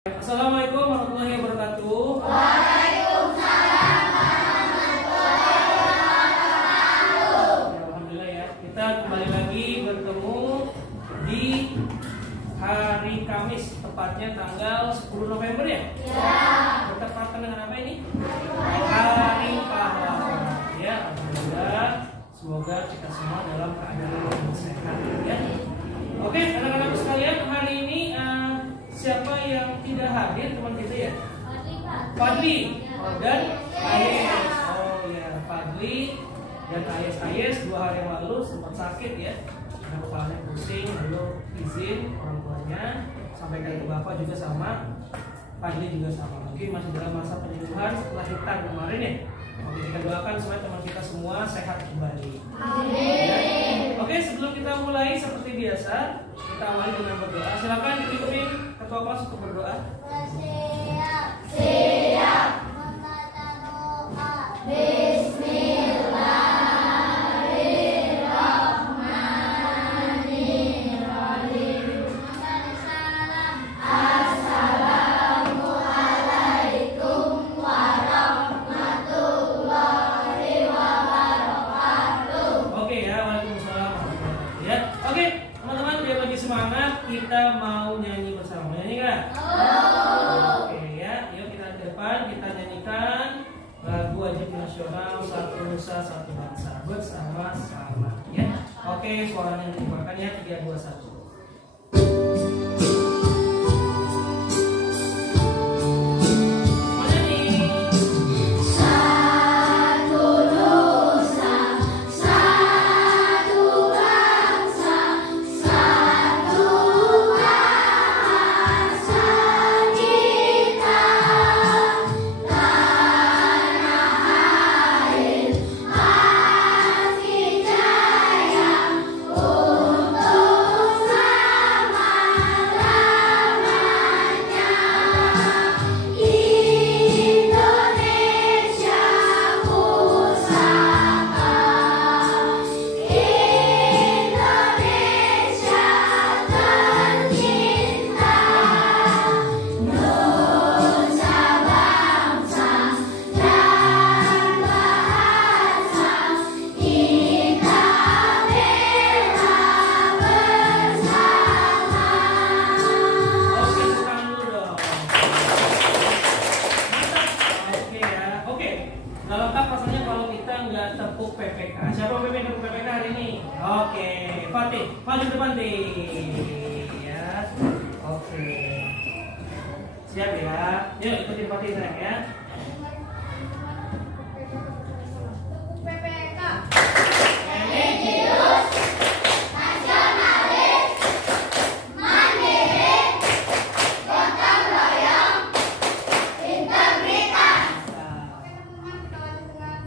Assalamualaikum warahmatullahi wabarakatuh. Waalaikumsalam warahmatullahi wabarakatuh. Ya, alhamdulillah ya. Kita kembali lagi bertemu di hari Kamis, tepatnya tanggal 10 November ya? Ya. Bertepatan dengan apa ini? Hari Pahlawan. Ya, alhamdulillah. Semoga kita semua dalam keadaan yang sehat ya. Oke, anak-anak sekalian, hari ini siapa yang tidak hadir teman kita ya? Fadli dan Ayes. Oh ya, Fadli dan Ayes 2 hari yang lalu sempat sakit ya. Karena kepalanya pusing, lalu izin orang tuanya sampaikan ke bapak juga sama. Fadli juga sama. Mungkin masih dalam masa penyembuhan setelah hitam kemarin ya. Oke, kita doakan supaya teman kita semua sehat kembali. Amin. Oke, sebelum kita mulai seperti biasa, kita awali dengan berdoa. Silakan dipimpin ketua kelas untuk berdoa. Siap. Siap. Membaca doa. Bismillahirrahmanirrahim. Salam. Assalamualaikum warahmatullahi wabarakatuh. Oke ya, waalaikumsalam warahmatullahi wabarakatuh ya. Oke, teman-teman biar lebih semangat, kita mau nyanyi bersama. Mau nyanyi nggak? Oke ya, yuk kita ke depan, kita nyanyikan lagu wajib nasional Satu Nusa Satu Bangsa bersama-sama ya. Oke, suaranya dibukakan ya, 3, 2, 1. Satu nusa, satu bangsa, satu bahasa kita. Tanah air pasti jaya untuk selama-lamanya. Indonesia pusaka, Indonesia tercinta, nusa bangsa dan bahasa kita bela bersama. Oke, tangan dulu dong. Oke ya, oke. Nggak lengkap rasanya kalau kita nggak tepuk PPK. Siapa yang tepuk PPK hari ini? Oke, Fatih, maju depan deh. Ya, oke. Siap ya. Yuk ikutin Fatih sayang ya. PPK. Religius, nasionalis, mandiri, gotong royong, integritas.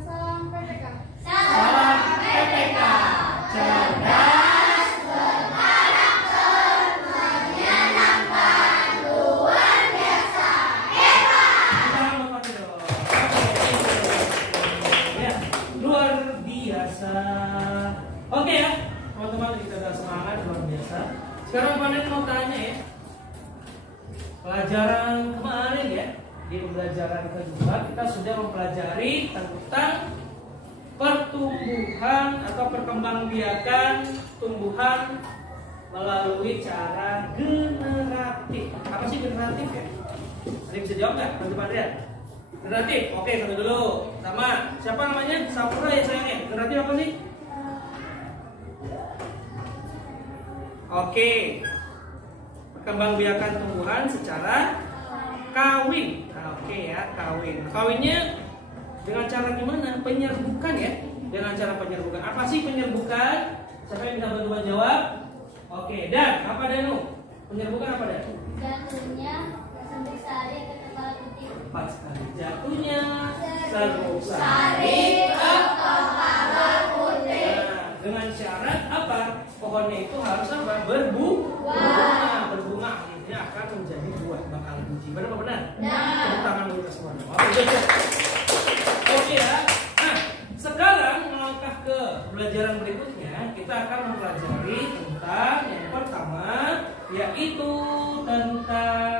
Salam PPK. Salam PPK. Cerdas, Berkarakter, menyenangkan, luar biasa, hebat. salam Fatih dong. Oke, ya, luar biasa. Oke ya, teman-teman kita udah semangat luar biasa. Sekarang Panen mau tanya ya. Pelajaran kemarin ya, di pembelajaran kedua kita sudah mempelajari tentang pertumbuhan atau perkembangbiakan tumbuhan melalui cara generatif. Apa sih generatif ya? Ada yang bisa jawab nggak? Bantu Pandrian. Generatif. Oke, satu dulu. Sama. Siapa namanya? Sapura ya sayangnya. Generatif apa sih? Oke. Perkembangbiakan tumbuhan secara kawin. Nah, oke ya, kawin. Kawinnya dengan cara gimana? Penyerbukan ya. Dengan cara penyerbukan. Apa sih penyerbukan? Siapa yang bisa bantu menjawab? Oke, Dan, apa Danu? Penyerbukan apa Dan? Jatuhnya serbuk sari ke kepala putih. Tepat sekali. Jatuhnya serbuk Sari sari. ke kepala putih. Nah, dengan syarat apa? Pohonnya itu harus apa? Berbunga. Berbunga akhirnya akan menjadi buah bakal biji. Benar apa benar? Benar. Tepuk tangan dulu ke semua. Oke, good. Oke ya. Nah, sekarang melangkah ke pelajaran berikutnya, kita akan mempelajari tentang yang pertama, yaitu tentang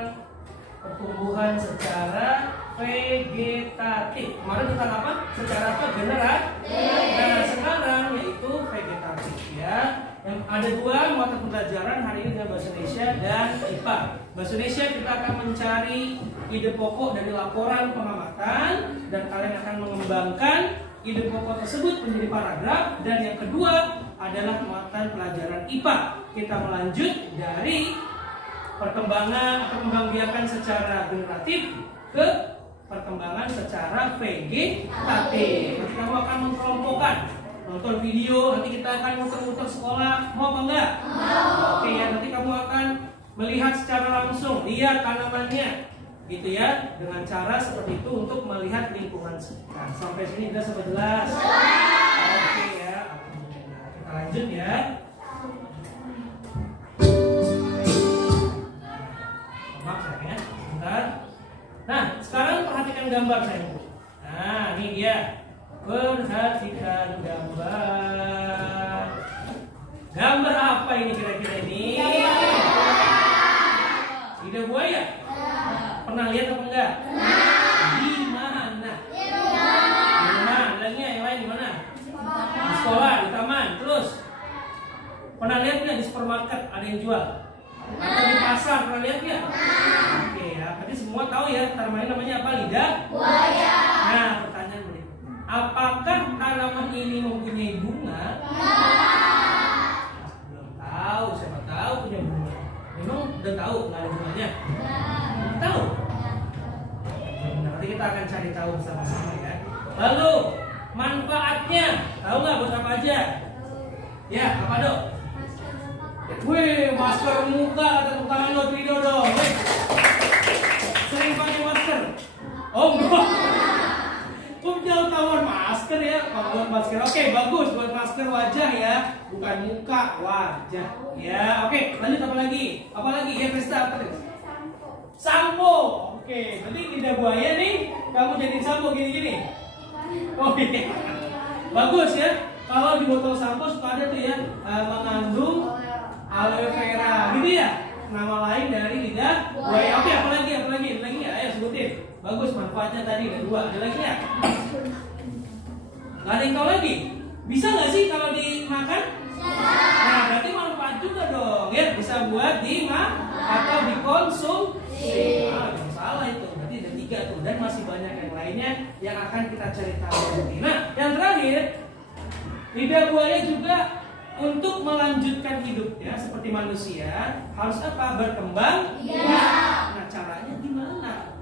pertumbuhan secara vegetatif. Kemarin tentang apa? Secara apa? Generatif. Nah, sekarang yaitu vegetatif ya. Yang ada dua mata pelajaran hari ini adalah bahasa Indonesia dan IPA. Bahasa Indonesia kita akan mencari ide pokok dari laporan pengamatan dan kalian akan mengembangkan ide pokok tersebut menjadi paragraf. Dan yang kedua adalah mata pelajaran IPA. Kita melanjut dari perkembangan atau pengembangbiakan secara generatif ke perkembangan secara vegetatif. Nanti kamu akan mengkelompokkan, nonton video, nanti kita akan muter-muter sekolah, mau apa enggak? Oke ya, nanti kamu akan melihat secara langsung, lihat tanamannya, gitu ya, dengan cara seperti itu untuk melihat lingkungan sekitar. Sampai sini jelas apa jelas? Oke ya, kita lanjut ya. Maaf sayang ya, sebentar. Nah, sekarang perhatikan gambar sayang. Nah, ini dia. Perhatikan gambar. Gambar apa ini kira-kira ini? Lidah buaya. Pernah lihat apa enggak? Di mana? Di mana? Bilangnya yang lain di mana? Di sekolah, di taman. Terus pernah lihat nggak di supermarket ada yang jual? Atau di pasar pernah lihat nggak? Oke ya, berarti semua tahu ya tanaman namanya apa? Lidah buaya. Nah, pertanyaan berikutnya, apakah tanaman ini mempunyai bunga? Belum tahu, siapa tahu punya bunga. Memang udah tahu nggak ada bunganya? Belum tahu. Nanti kita akan cari tahu bersama-sama ya. Lalu manfaatnya tahu nggak buat apa aja? Ya, apa dok? Wih, masker muka atau tangan lo, Trido dong. Sering pakai masker? Oh enggak. Jauh tahuan masker ya, buat masker. Oke, bagus buat masker wajah ya, bukan muka, wajah. Ya, oke. Lanjut apa lagi? Apa lagi? Ya, Krista apa nih? Sampo. Oke, berarti lidah buaya nih, kamu jadi sampo gini-gini. Oh iya. Bagus ya. Kalau di botol sampo suka ada tuh ya, mengandung aloe vera, gitu ya. Nama lain dari lidah buaya. Oke, apa lagi ya? Ayo sebutin. Bagus, manfaatnya tadi ada dua. Ada lagi ya? Gak ada yang tahu lagi? Bisa nggak sih kalau dimakan? Nah, berarti manfaat juga dong. Ya, bisa buat dimakan atau dikonsumsi. Nah, yang salah itu. Berarti ada tiga tuh. Dan masih banyak yang lainnya yang akan kita cari tahu nanti. Nah, yang terakhir, lidah buaya juga untuk melanjutkan hidupnya seperti manusia harus apa? Berkembang? Iya. Nah, caranya gimana?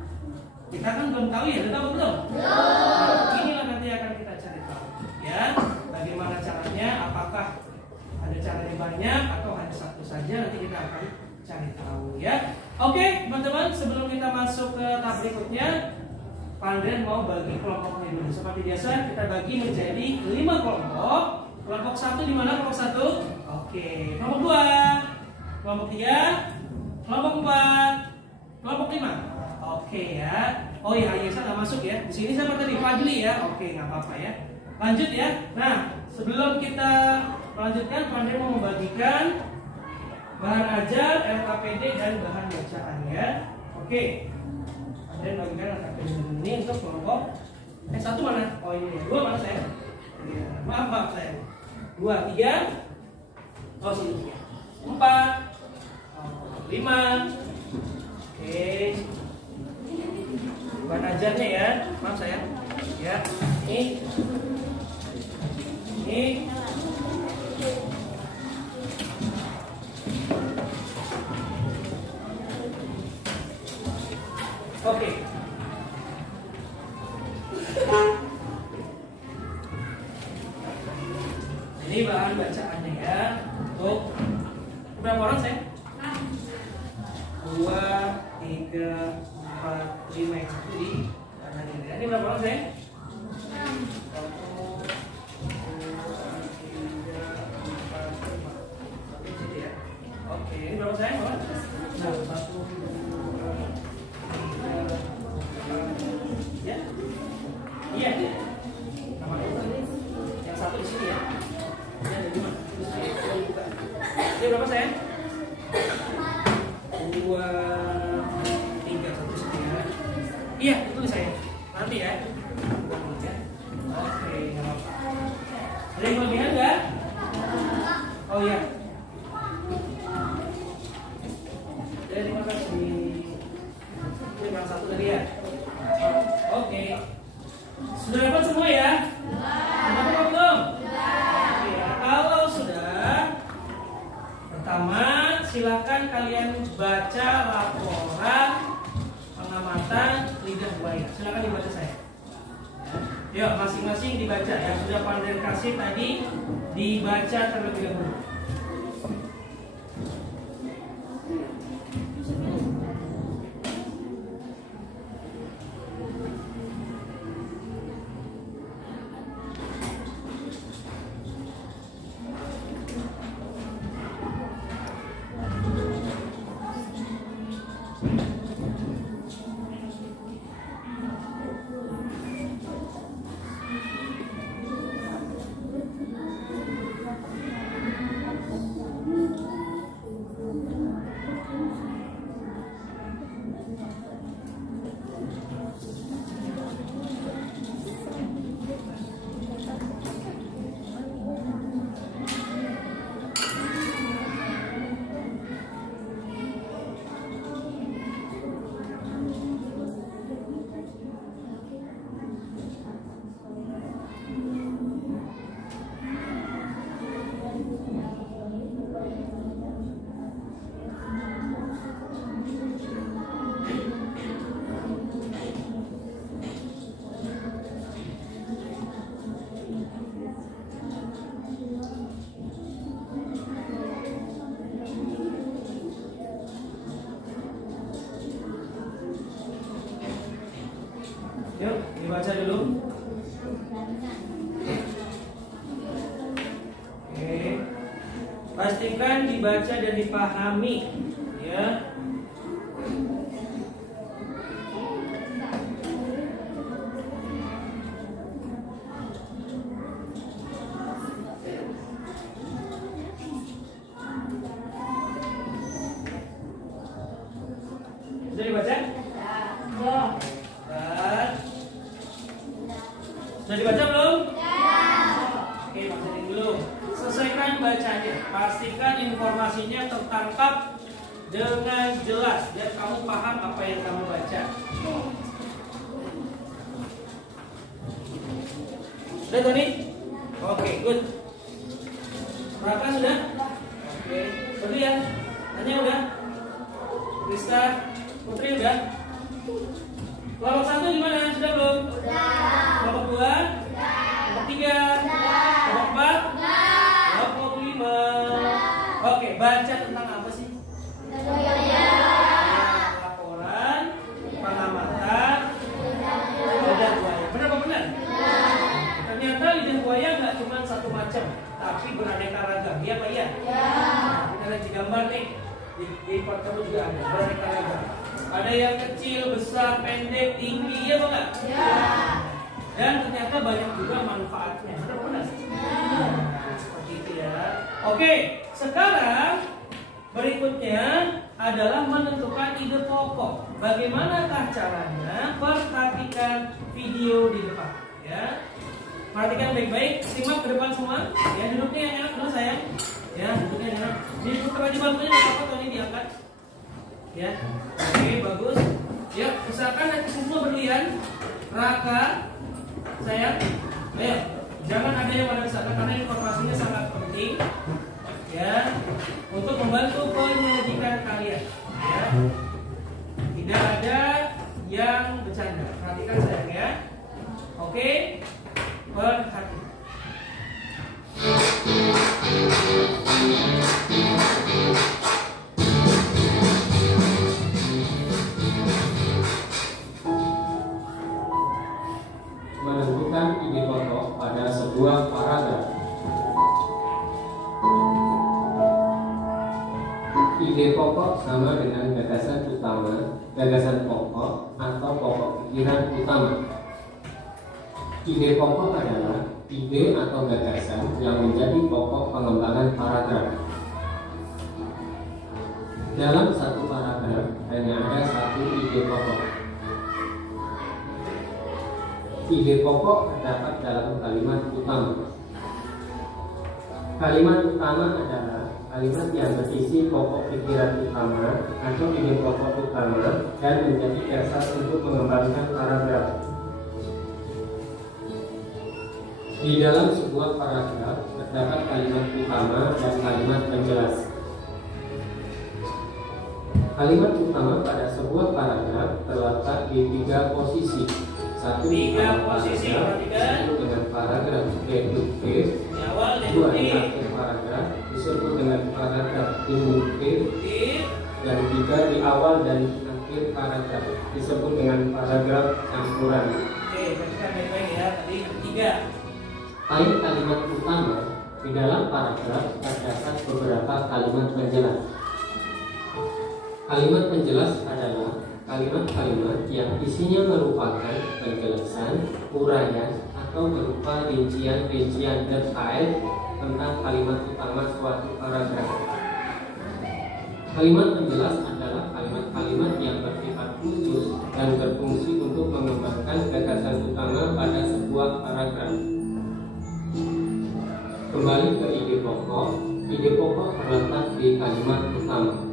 Kita kan belum tahu ya, udah tahu belum? Nah, inilah nanti akan kita cari tahu ya. Bagaimana caranya? Apakah ada caranya banyak atau hanya satu saja? Nanti kita akan cari tahu ya. Oke, teman-teman, sebelum kita masuk ke tahap berikutnya, kalian mau bagi kelompoknya dulu. Seperti biasa, kita bagi menjadi 5 kelompok. Kelompok 1 di mana kelompok 1? Oke. Kelompok 2, kelompok 3, kelompok 4, kelompok 5. Oke ya. Oh iya, Ayesa nggak masuk ya. Di sini siapa tadi? Fadli ya. Oke, nggak apa-apa ya. Lanjut ya. Nah, sebelum kita melanjutkan, Pandai mau membagikan bahan ajar, LKPD dan bahan bacaan ya. Oke. Pandai membagikan LKPD ini untuk kelompok. 1 mana? Oh ini ya. 2 mana saya? Ya, maaf saya. 2, 3. Oh sini 3. 4. 5. Oke. Bahan ajarnya ya. Maaf saya. Ya. Ini. Oke. Ini bahan bacaannya ya. Untuk berapa orang saya? 2, 3, 4, 5 yang satu di kanan ini. Ini berapa orang saya? 1, 2, 3, 4, 5. Di sini ya. Oke, ini berapa saya? Nah, 1, 2, 3, 4. Ya. Iya. Nama yang satu di sini ya. Ini ada 5. Ini berapa saya? 2, 3, 1 di sini. Iya, itu saya. Nanti ya. Oke, nggak apa-apa. Ada yang kelebihan nggak? Oh iya. Terima kasih. Terima satu tadi ya. Oke. Sudah dapat semua ya? Sudah dapat belum? Oke, kalau sudah, pertama silakan kalian baca laporan pengamatan lidah buaya. Silakan dibaca saya. Yuk, masing-masing dibaca. Yang sudah pandai kasih tadi dibaca terlebih dahulu. Yuk, dibaca dulu. Oke. Pastikan dibaca dan dipahami, ya. Sudah dibaca? Ya. Sudah dibaca belum? Ya. Oke, bacain dulu. Selesaikan bacanya. Pastikan informasinya tertangkap dengan jelas dan kamu paham apa yang kamu baca. Sudah, Tony? Oke, good. Raka sudah? Oke, Putri ya? Tanya udah? Krista? Putri udah? Kelompok 1 gimana? Sudah belum? Sudah. Kelompok 2? Sudah. Kelompok 3? Sudah. Kelompok 4? Sudah. Kelompok 5? Sudah. Oke, baca tentang apa sih? Laporan pengamatan lidah buaya. Benar apa benar? Ternyata lidah buaya nggak cuma satu macam, tapi beraneka ragam. Iya Pak iya? Kita lihat di gambar nih. Di part kamu juga ada beraneka ragam. Ada yang kecil, besar, pendek, tinggi, ya Pak? Ya. Dan ternyata banyak juga manfaatnya. Benar-benar. Seperti itu ya. Oke, sekarang berikutnya adalah menentukan ide pokok. Bagaimanakah caranya? Perhatikan video di depan. Ya, perhatikan baik-baik. Simak ke depan semua. Ya, duduknya yang enak dulu sayang. Ya, duduknya yang enak. Duduk di bangkunya nggak apa-apa, ini diangkat. Ya, oke bagus. Ya, usahakan nanti semua berlian. Raka, sayang, ayo, jangan ada yang pada sana karena informasinya sangat penting. Ya, untuk membantu penyelidikan kalian. Ya, tidak ada yang bercanda. Perhatikan sayang ya. Oke, perhatikan. Menentukan ide pokok pada sebuah paragraf. Ide pokok sama dengan gagasan utama, gagasan pokok atau pokok pikiran utama. Ide pokok adalah ide atau gagasan yang menjadi pokok pengembangan paragraf. Dalam satu paragraf hanya ada satu ide pokok. ide pokok terdapat dalam kalimat utama. Kalimat utama adalah kalimat yang berisi pokok pikiran utama atau ide pokok utama dan menjadi dasar untuk mengembangkan paragraf. Di dalam sebuah paragraf terdapat kalimat utama dan kalimat penjelas. Kalimat utama pada sebuah paragraf terletak di 3 posisi. Satu, Tiga posisi, perhatikan. dengan paragraf deduktif. Di awal Dua, di deduktif, akhir paragraf disebut dengan paragraf induktif. deduktif. Dan 3, di awal dan akhir paragraf disebut dengan paragraf campuran. Oke, perhatikan baik-baik ya. Tadi ketiga. Kalimat utama di dalam paragraf terdapat beberapa kalimat penjelas. Kalimat penjelas adalah kalimat-kalimat yang isinya merupakan penjelasan, uraian, atau berupa rincian-rincian detail tentang kalimat utama suatu paragraf. Kalimat penjelas adalah kalimat-kalimat yang bersifat khusus dan berfungsi untuk mengembangkan gagasan utama pada sebuah paragraf. Kembali ke ide pokok. Ide pokok terletak di kalimat utama.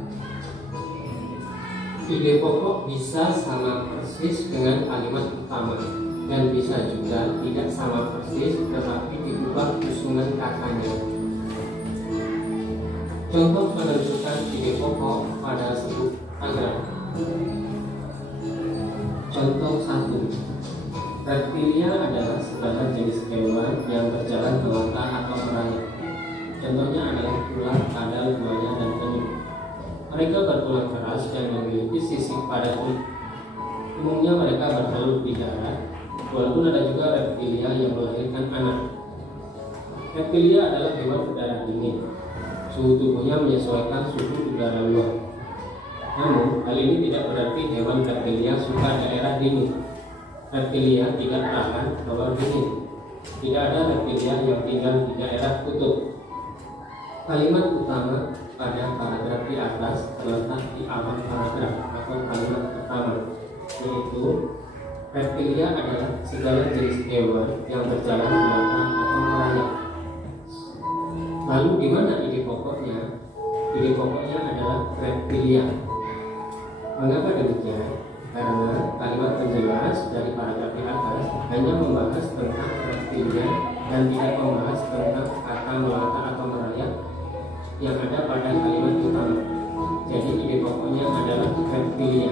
Ide pokok bisa sama persis dengan kalimat utama dan bisa juga tidak sama persis tetapi diubah susunan katanya. Contoh menentukan ide pokok pada sebuah paragraf. Contoh 1. Reptilia adalah segala jenis hewan yang berjalan melata atau merayap. Contohnya adalah ular, kadal, buaya, dan penyu. Mereka bertulang keras dan memiliki sisik pada kulit. Umumnya mereka bertelur di darat, walaupun ada juga reptilia yang melahirkan anak. Reptilia adalah hewan berdarah dingin. Suhu tubuhnya menyesuaikan suhu udara luar. Namun, hal ini tidak berarti hewan reptilia suka daerah dingin. Reptilia tidak tahan hawa dingin. Tidak ada reptilia yang tinggal di daerah kutub. Kalimat utama pada paragraf di atas terletak di awal paragraf atau kalimat pertama, yaitu reptilia adalah segala jenis hewan yang berjalan melata atau merayap. Lalu di mana ide pokoknya? Ide pokoknya adalah reptilia. Mengapa demikian? Karena kalimat penjelas dari paragraf di atas hanya membahas tentang reptilia dan tidak membahas tentang kata melata atau merayap yang ada pada kalimat utama. Jadi ide pokoknya adalah reptilia.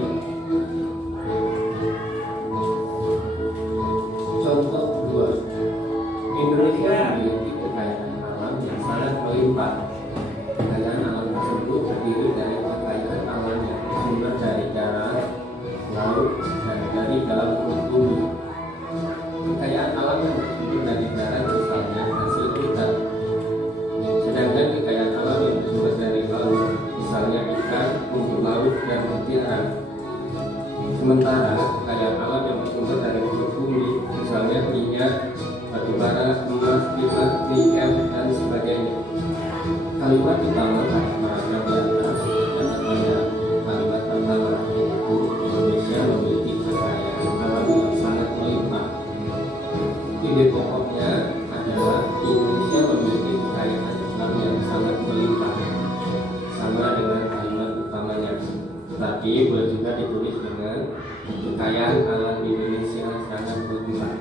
Contoh 2. Indonesia memiliki kekayaan alam yang sangat melimpah. Kekayaan alam tersebut terdiri dari kekayaan alam yang bersumber dari darat, laut, dan dari dalam perut bumi. Kekayaan alam yang bersumber dari darat misalnya hasil hutan. Sedangkan kekayaan alam yang bersumber dari laut misalnya ikan, rumput laut, dan mutiara. Sementara kekayaan alam yang bersumber dari perut bumi misalnya minyak, batu bara, emas, timah, nikel, dan sebagainya. Kalimat utama pada paragraf di atas dapat pada kalimat pertama, yaitu Indonesia memiliki kekayaan alam yang sangat melimpah. Ide pokoknya adalah Indonesia memiliki kekayaan alam yang sangat melimpah, sama dengan kalimat utamanya. Tetapi boleh juga ditulis dengan kekayaan alam Indonesia sangat melimpah.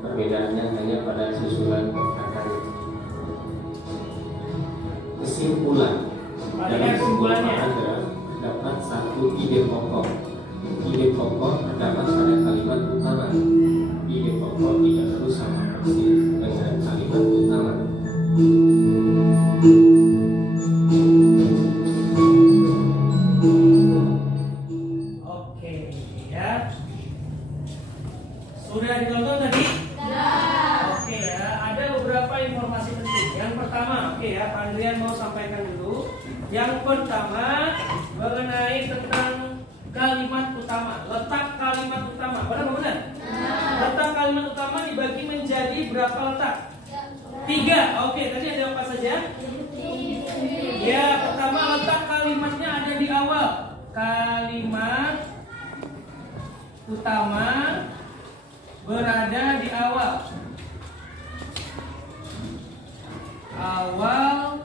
Perbedaannya hanya pada susunan katanya. Kesimpulan. Dalam sebuah paragraf terdapat satu ide pokok. Ide pokok terdapat pada kalimat utama. Ide pokok tidak harus sama persis dengan kalimat utama. Oke, ya. Sudah ditonton tadi? Oke ya, ada beberapa informasi penting. Yang pertama, oke ya, Pak Andrian mau sampaikan dulu. Yang pertama mengenai tentang kalimat utama, letak kalimat utama. Benar? Letak kalimat utama dibagi menjadi berapa letak? 3. Oke, tadi ada apa saja? Ya, pertama letak kalimatnya ada di awal. Kalimat utama berada di awal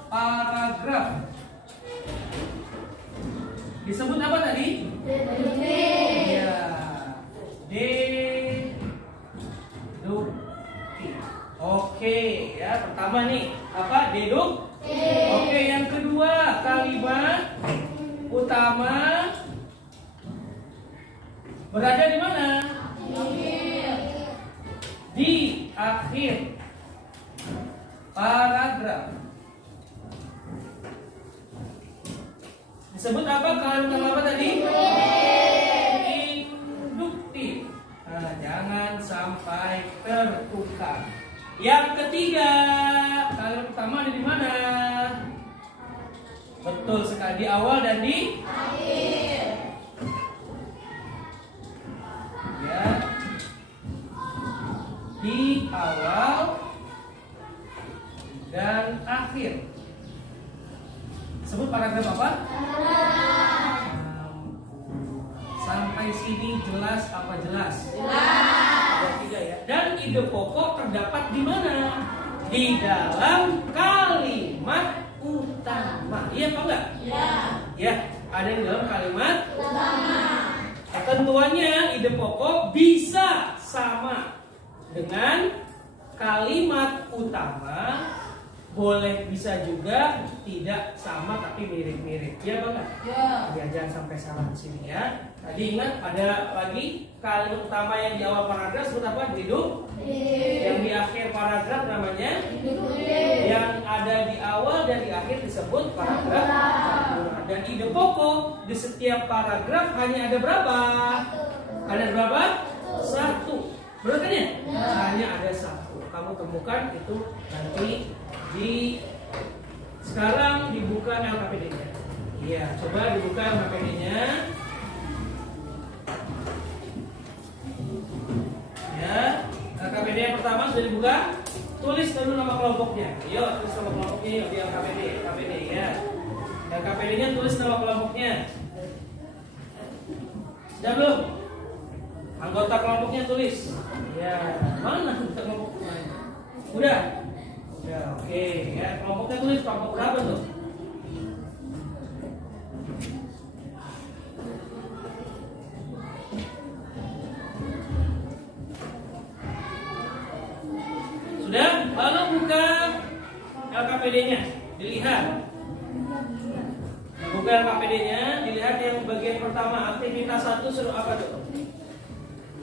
paragraf. Disebut apa tadi? Ya, deduktif. Oke, ya pertama nih apa? Deduktif. Oke, yang kedua kalimat utama berada di mana? Di akhir paragraf. Disebut apa? Kalimat utama apa tadi? Induktif. Nah, jangan sampai tertukar. Yang ketiga, kalimat utama ada di mana? Betul sekali, di awal dan di akhir. Ya, di awal dan akhir. Sebut paragraf apa? Sampai sini jelas apa jelas? Jelas. Tiga ya. Dan ide pokok terdapat di mana? Di dalam kalimat utama. Iya apa enggak? Iya. Ya, ada di dalam kalimat utama. Ketentuannya ide pokok bisa sama dengan kalimat utama, boleh bisa juga tidak sama tapi mirip-mirip. Ya Bang? Ya. Ya, jangan sampai salah di sini ya. Tadi ingat ada lagi kalimat utama yang di awal paragraf sebut apa? Hidup. Yang di akhir paragraf namanya hidup. Yang ada di awal dan di akhir disebut paragraf. Dan ide pokok di setiap paragraf hanya ada berapa? Ada berapa? Satu. Benar kan ya? Hanya ada satu. Kamu temukan itu nanti di sekarang dibuka LKPD-nya. Iya, coba dibuka LKPD-nya. Ya, LKPD yang pertama sudah dibuka. Tulis dulu nama kelompoknya. Yuk, tulis nama kelompoknya yuk di LKPD. LKPD ya. LKPD-nya tulis nama kelompoknya. Sudah belum? Anggota kelompoknya tulis. Ya, mana anggota kelompoknya? Udah. Ya, oke. Ya, kelompoknya tulis kelompok berapa tuh? Sudah? Lalu buka LKPD-nya, dilihat. Buka LKPD-nya, dilihat yang bagian pertama, aktivitas 1 suruh apa tuh?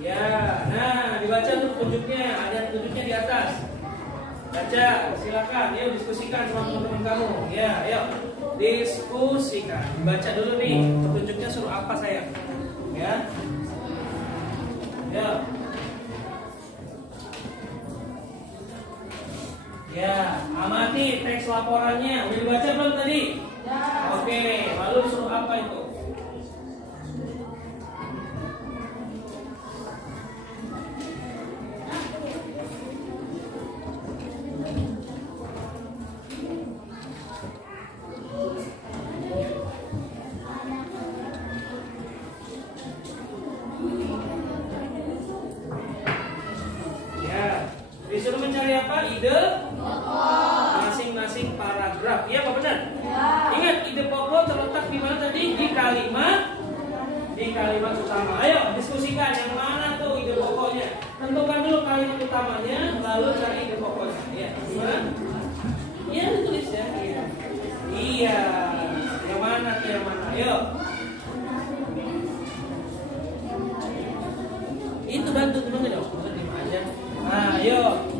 Ya, nah dibaca tuh petunjuknya, ada petunjuknya di atas. Baca, silakan, yuk diskusikan sama teman-teman kamu. Ya, yuk diskusikan. Baca dulu nih, petunjuknya suruh apa sayang? Ya, yuk. Ya, amati teks laporannya. Udah dibaca belum tadi? Ya. Oke, lalu suruh apa itu? Disuruh mencari apa? Ide masing-masing paragraf. Iya apa benar? Ya. Ingat, ide pokok terletak di mana tadi? Di kalimat utama. Ayo diskusikan yang mana tuh ide pokoknya. Tentukan dulu kalimat utamanya, lalu cari ide pokoknya. Iya, gimana? Iya, tulis ya. Iya. Yang mana tuh yang mana? Ayo. Itu bantu teman-teman dong. Nah, yuk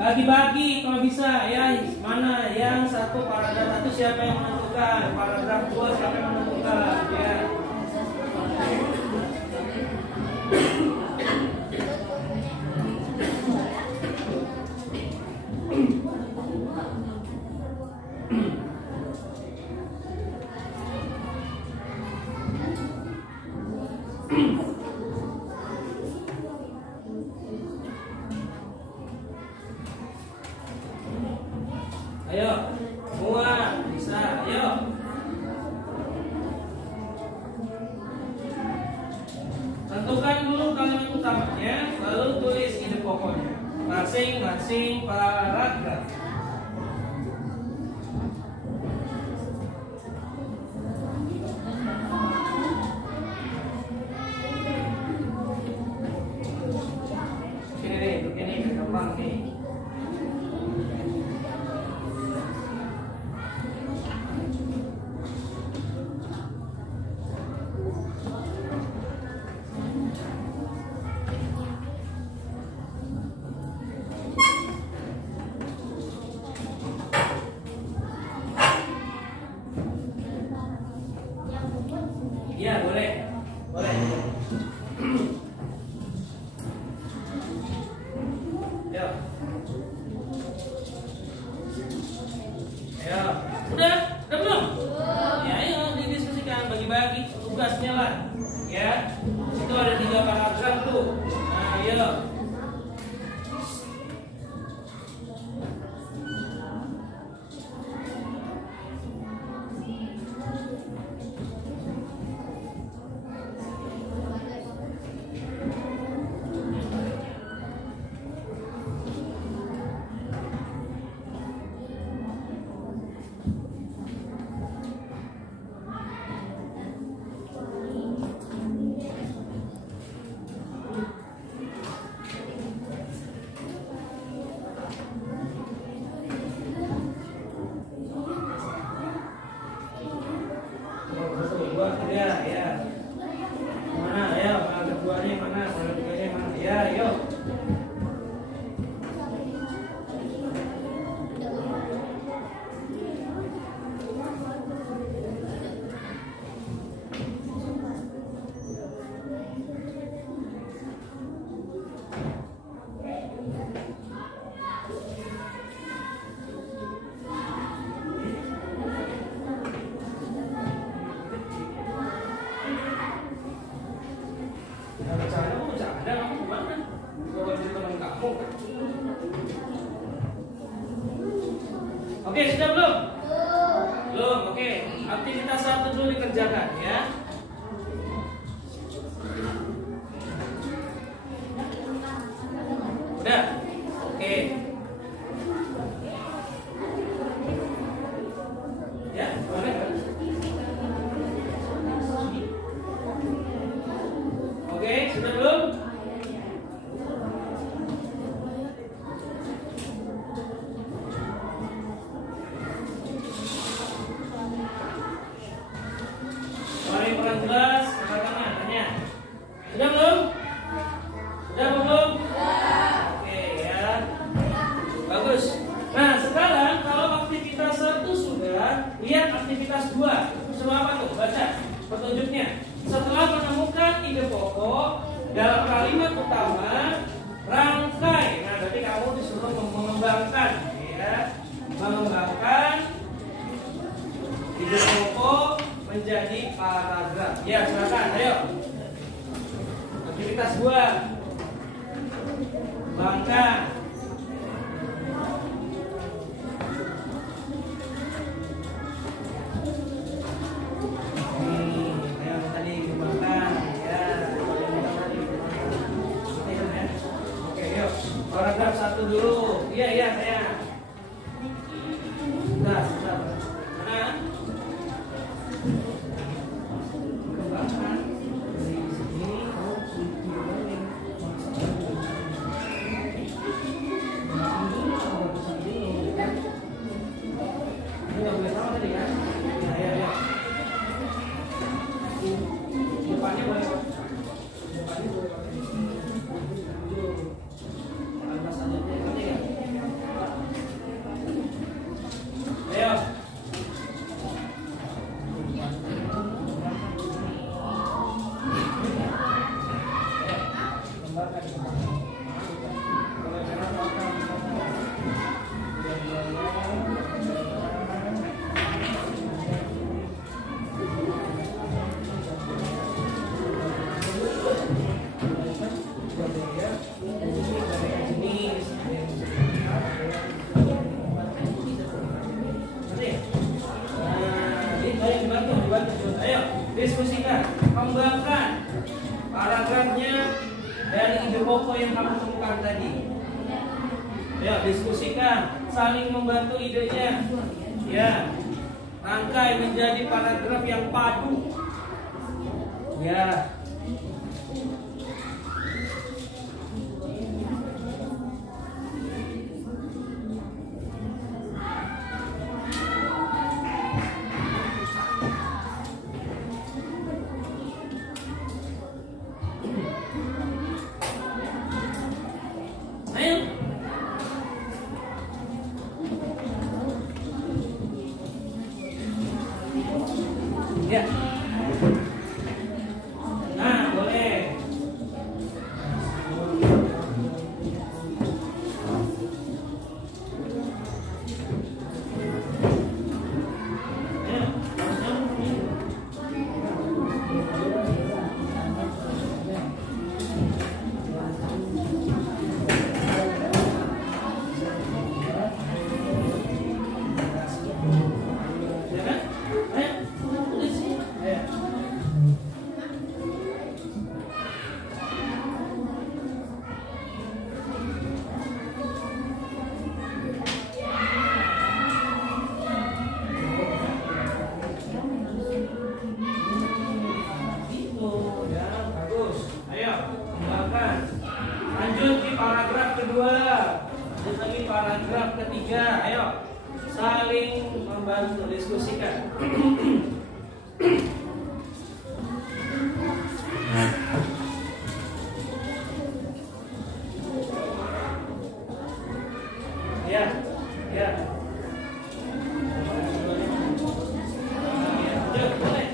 bagi-bagi kalau bisa ya. Mana yang satu paragraf 1 siapa yang menentukan, paragraf 2 siapa yang menentukan ya. Ayo, semua bisa, ayo. Tentukan masukkan dulu kalimat utamanya, lalu tulis ide pokoknya masing-masing paragraf. Ini gampang nih. Iya, boleh. Boleh. Ya. Ya. Udah belum? Ya, ayo didiskusikan, bagi-bagi tugasnya lah. Ya. Itu ada 3 paragraf tuh. Nah, ayo. Ya. Mana ya? Mana keduanya mana? Mana keduanya mana? Ya, yuk. Oke, sudah belum? Belum, oke. Aktivitas 1 dulu dikerjakan ya. Udah? Oke. Ya, boleh kan? Oke, sudah belum? Mari pelan jelas, katakannya, tanya. Sudah belum? Sudah belum? Oke ya. Bagus. Nah sekarang kalau aktivitas 1 sudah, lihat aktivitas 2. Suruh apa tuh? Baca petunjuknya. Setelah menemukan ide pokok dalam kalimat utama, rangkai. Nah berarti kamu disuruh mengembangkan, ya, mengembangkan ide pokok menjadi paragraf. Ya silakan, ayo. Aktivitas 2. Kembangkan. Ayo tadi kembangkan. Ya, oke, yuk. Paragraf 1 dulu. Iya saya. Sudah. Mana? Kembangkan. Dari sini kamu sudut. Ini nggak boleh sama tadi kan? Ya. Depannya boleh pakai atas aja, ya? ide pokok yang kamu temukan tadi. Ya, diskusikan, saling membantu idenya. Ya, rangkai menjadi paragraf yang padu. Ya. Ya. Nah, boleh. Paragraf ketiga, ayo saling membantu diskusikan. Ya, ya. Boleh.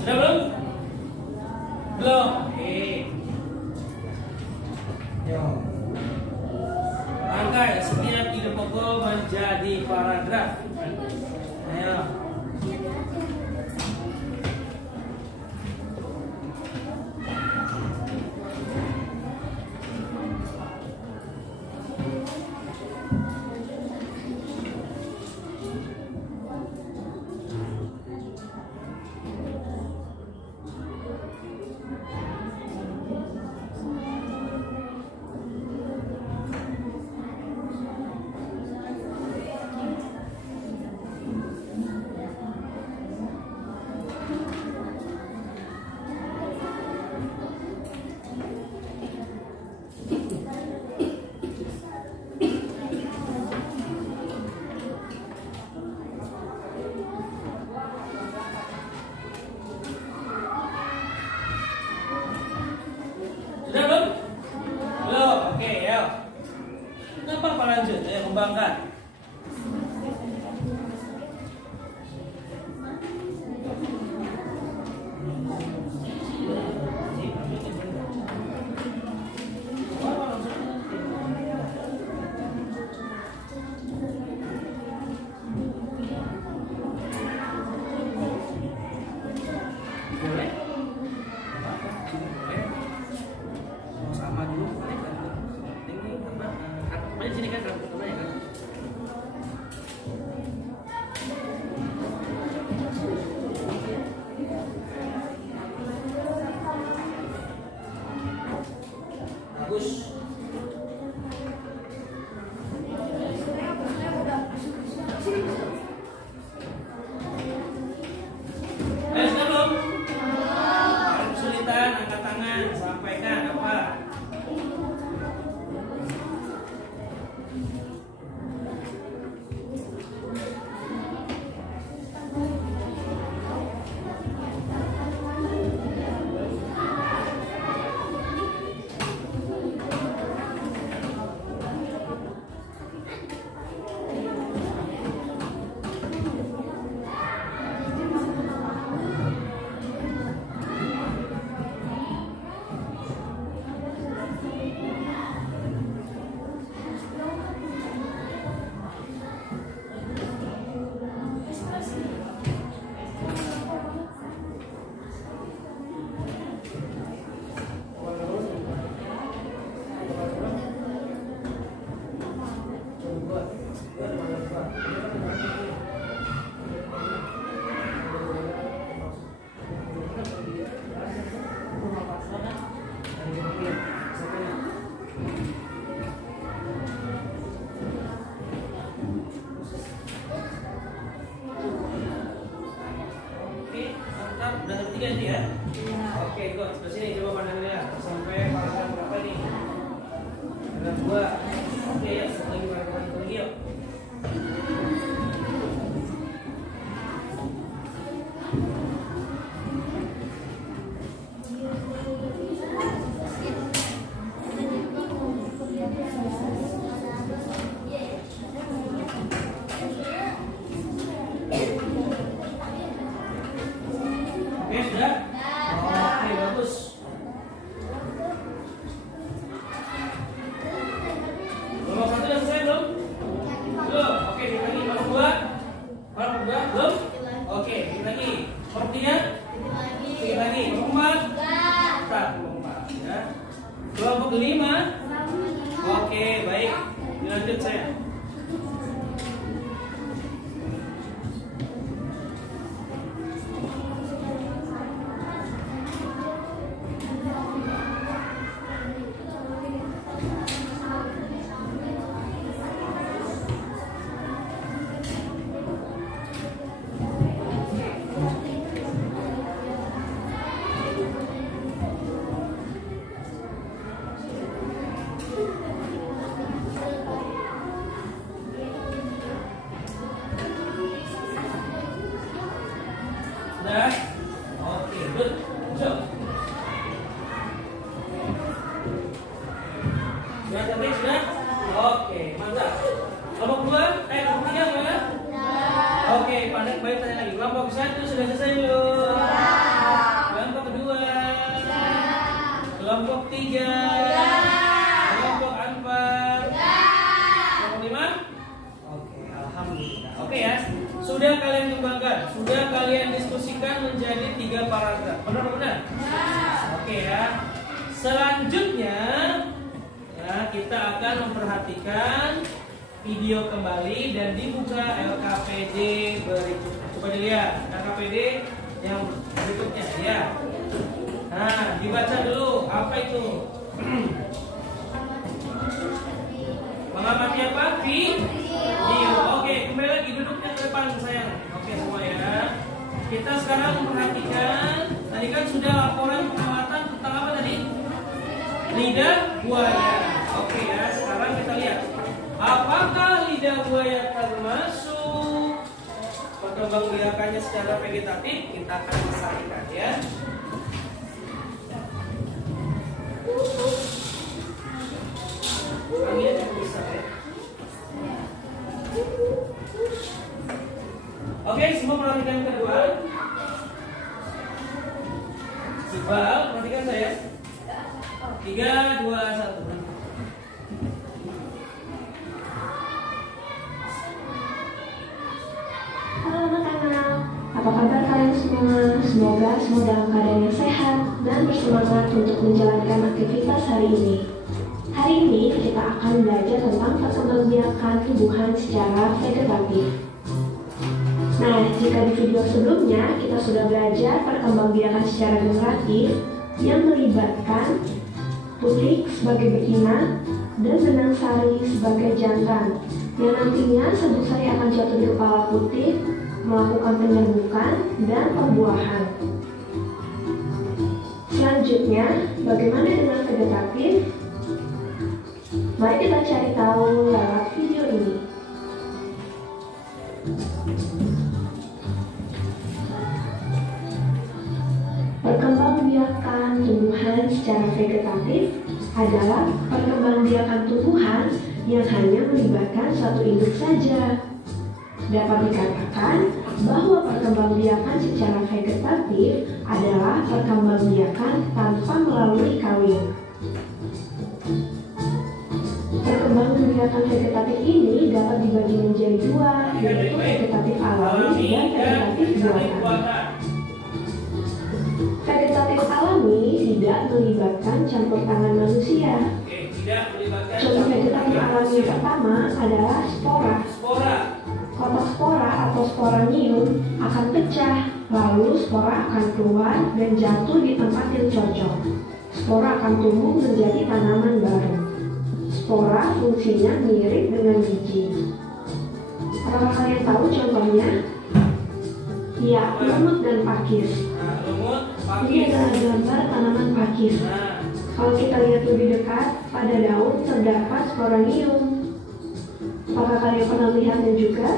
Sudah belum? Belum. Oke. Yo. Rangkai setiap ide pokok menjadi paragraf. Ayo. Sudah belum? Belum. Oke, ya. Kenapa apa lanjut? Ayo kembangkan. Boleh? Sama dulu, boleh kan? Ini apa? Di sini kan rambut ya kan? 3 nanti ya. Oke, ikut sebelah sini coba pandangnya sampai paragraf berapa nih? Paragraf 2. Oke ya, satu lagi paragraf lagi yuk. Oke, sudah? Oke, bagus. Nomor 1 udah selesai belum? Belum. Oke, kita lagi. Nomor 2? Nomor 2 belum? Oke, kita lagi. Nomor 3? Kita lagi. Nomor 4? Start. Nomor 4 ya. Kelompok 5? Oke, baik. Lanjut saya. Sudah? Oke, good. Job. Sudah cantik, sudah? Oke, mantap. Kelompok 2? Kelompok 3 gimana? Oke, pandai baik tanya lagi. Kelompok 1 sudah selesai belum? Kelompok 2? Kelompok 3? Kelompok 4? Kelompok 5? Oke, alhamdulillah. Oke ya. Sudah kalian kembangkan, sudah kalian diskusikan menjadi 3 paragraf. Benar-benar? Oke ya. Selanjutnya ya, kita akan memperhatikan video kembali dan dibuka LKPD berikutnya. Coba dilihat LKPD yang berikutnya ya. Nah, dibaca dulu apa itu? Mengamati apa? Video. Oke, kembali lagi duduknya ke depan sayang. Oke semua ya. Kita sekarang memperhatikan. Tadi kan sudah laporan pengamatan tentang apa tadi? Lidah buaya. Oke ya. Sekarang kita lihat. Apakah lidah buaya termasuk perkembangbiakannya secara vegetatif? Kita akan selesaikan ya. Ambilnya cukup besar ya. Oke, semua perhatikan ke depan. Iqbal, perhatikan saya. 3, 2, 1. Halo anak-anak, apa kabar kalian semua? Semoga semua dalam keadaan yang sehat dan bersemangat untuk menjalankan aktivitas hari ini. Hari ini kita akan belajar tentang perkembangbiakan tumbuhan secara vegetatif. Nah, jika di video sebelumnya kita sudah belajar perkembangbiakan secara generatif yang melibatkan putik sebagai betina dan benang sari sebagai jantan, yang nantinya sabuk sari akan jatuh di kepala putik, melakukan penyerbukan dan pembuahan. Selanjutnya, bagaimana dengan vegetatif? Mari kita cari tahu lewat video ini. Perkembangbiakan tumbuhan secara vegetatif adalah perkembangbiakan tumbuhan yang hanya melibatkan satu induk saja. Dapat dikatakan bahwa perkembangbiakan secara vegetatif adalah perkembangbiakan tanpa melalui kawin. Perkembangbiakan vegetatif ini dapat dibagi menjadi 2, yaitu vegetatif alami dan vegetatif buatan. Vegetatif alami tidak melibatkan campur tangan manusia. Contoh vegetatif alami yang pertama adalah spora. Kotak spora atau sporanium akan pecah, lalu spora akan keluar dan jatuh di tempat yang cocok. Spora akan tumbuh menjadi tanaman baru. Spora fungsinya mirip dengan biji. Apakah kalian tahu contohnya? Ya, lumut dan pakis. Nah, lumut, Ini pakis. adalah gambar tanaman pakis. Nah, Kalau kita lihat lebih dekat, pada daun terdapat sporanium. Apakah kalian pernah melihatnya juga?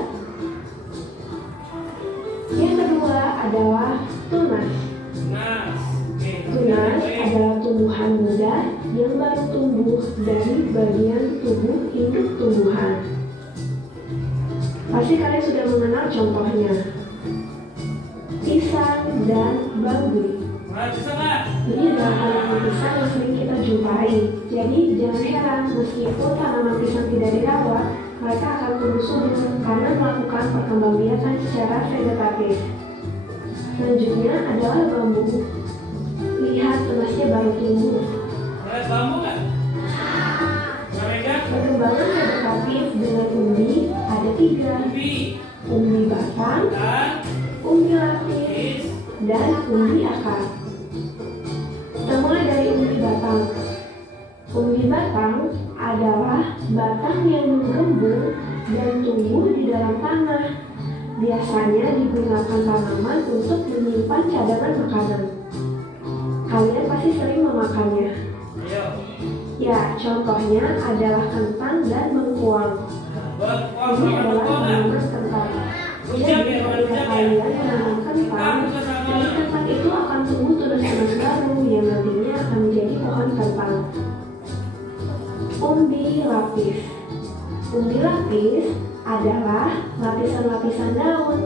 Yang kedua adalah tunas. tunas. Oke, Tunas baik. adalah tumbuhan muda yang baru tumbuh dari bagian tubuh induk tumbuhan. Pasti kalian sudah mengenal contohnya. Pisang dan bambu. Nah, bisa nggak? Ini adalah tanaman pisang yang sering kita jumpai. Jadi jangan heran meskipun tanaman pisang tidak dirawat, mereka akan tumbuh subur karena melakukan perkembangbiakan secara vegetatif. Selanjutnya adalah bambu. Lihat tunasnya baru tumbuh. Boleh bambu nggak? Mereka Perkembangan vegetatif dengan umbi ada 3. ubi Umbi batang, dan umbi lapis, is. dan umbi akar. Kita mulai dari umbi batang. Umbi batang adalah batang yang menggembung dan tumbuh di dalam tanah. Biasanya digunakan tanaman untuk menyimpan cadangan makanan. Kalian pasti sering memakannya. Ayo. Ya, contohnya adalah kentang dan bengkuang. Buat Ini makan adalah kentang nggak? tanaman kentang. Rujak Jadi ya, makan ketika rujak ya. kalian menanam kentang, dari kentang itu akan tumbuh tunas-tunas baru yang nantinya akan menjadi pohon kentang. Umbi lapis. Umbi lapis adalah lapisan-lapisan daun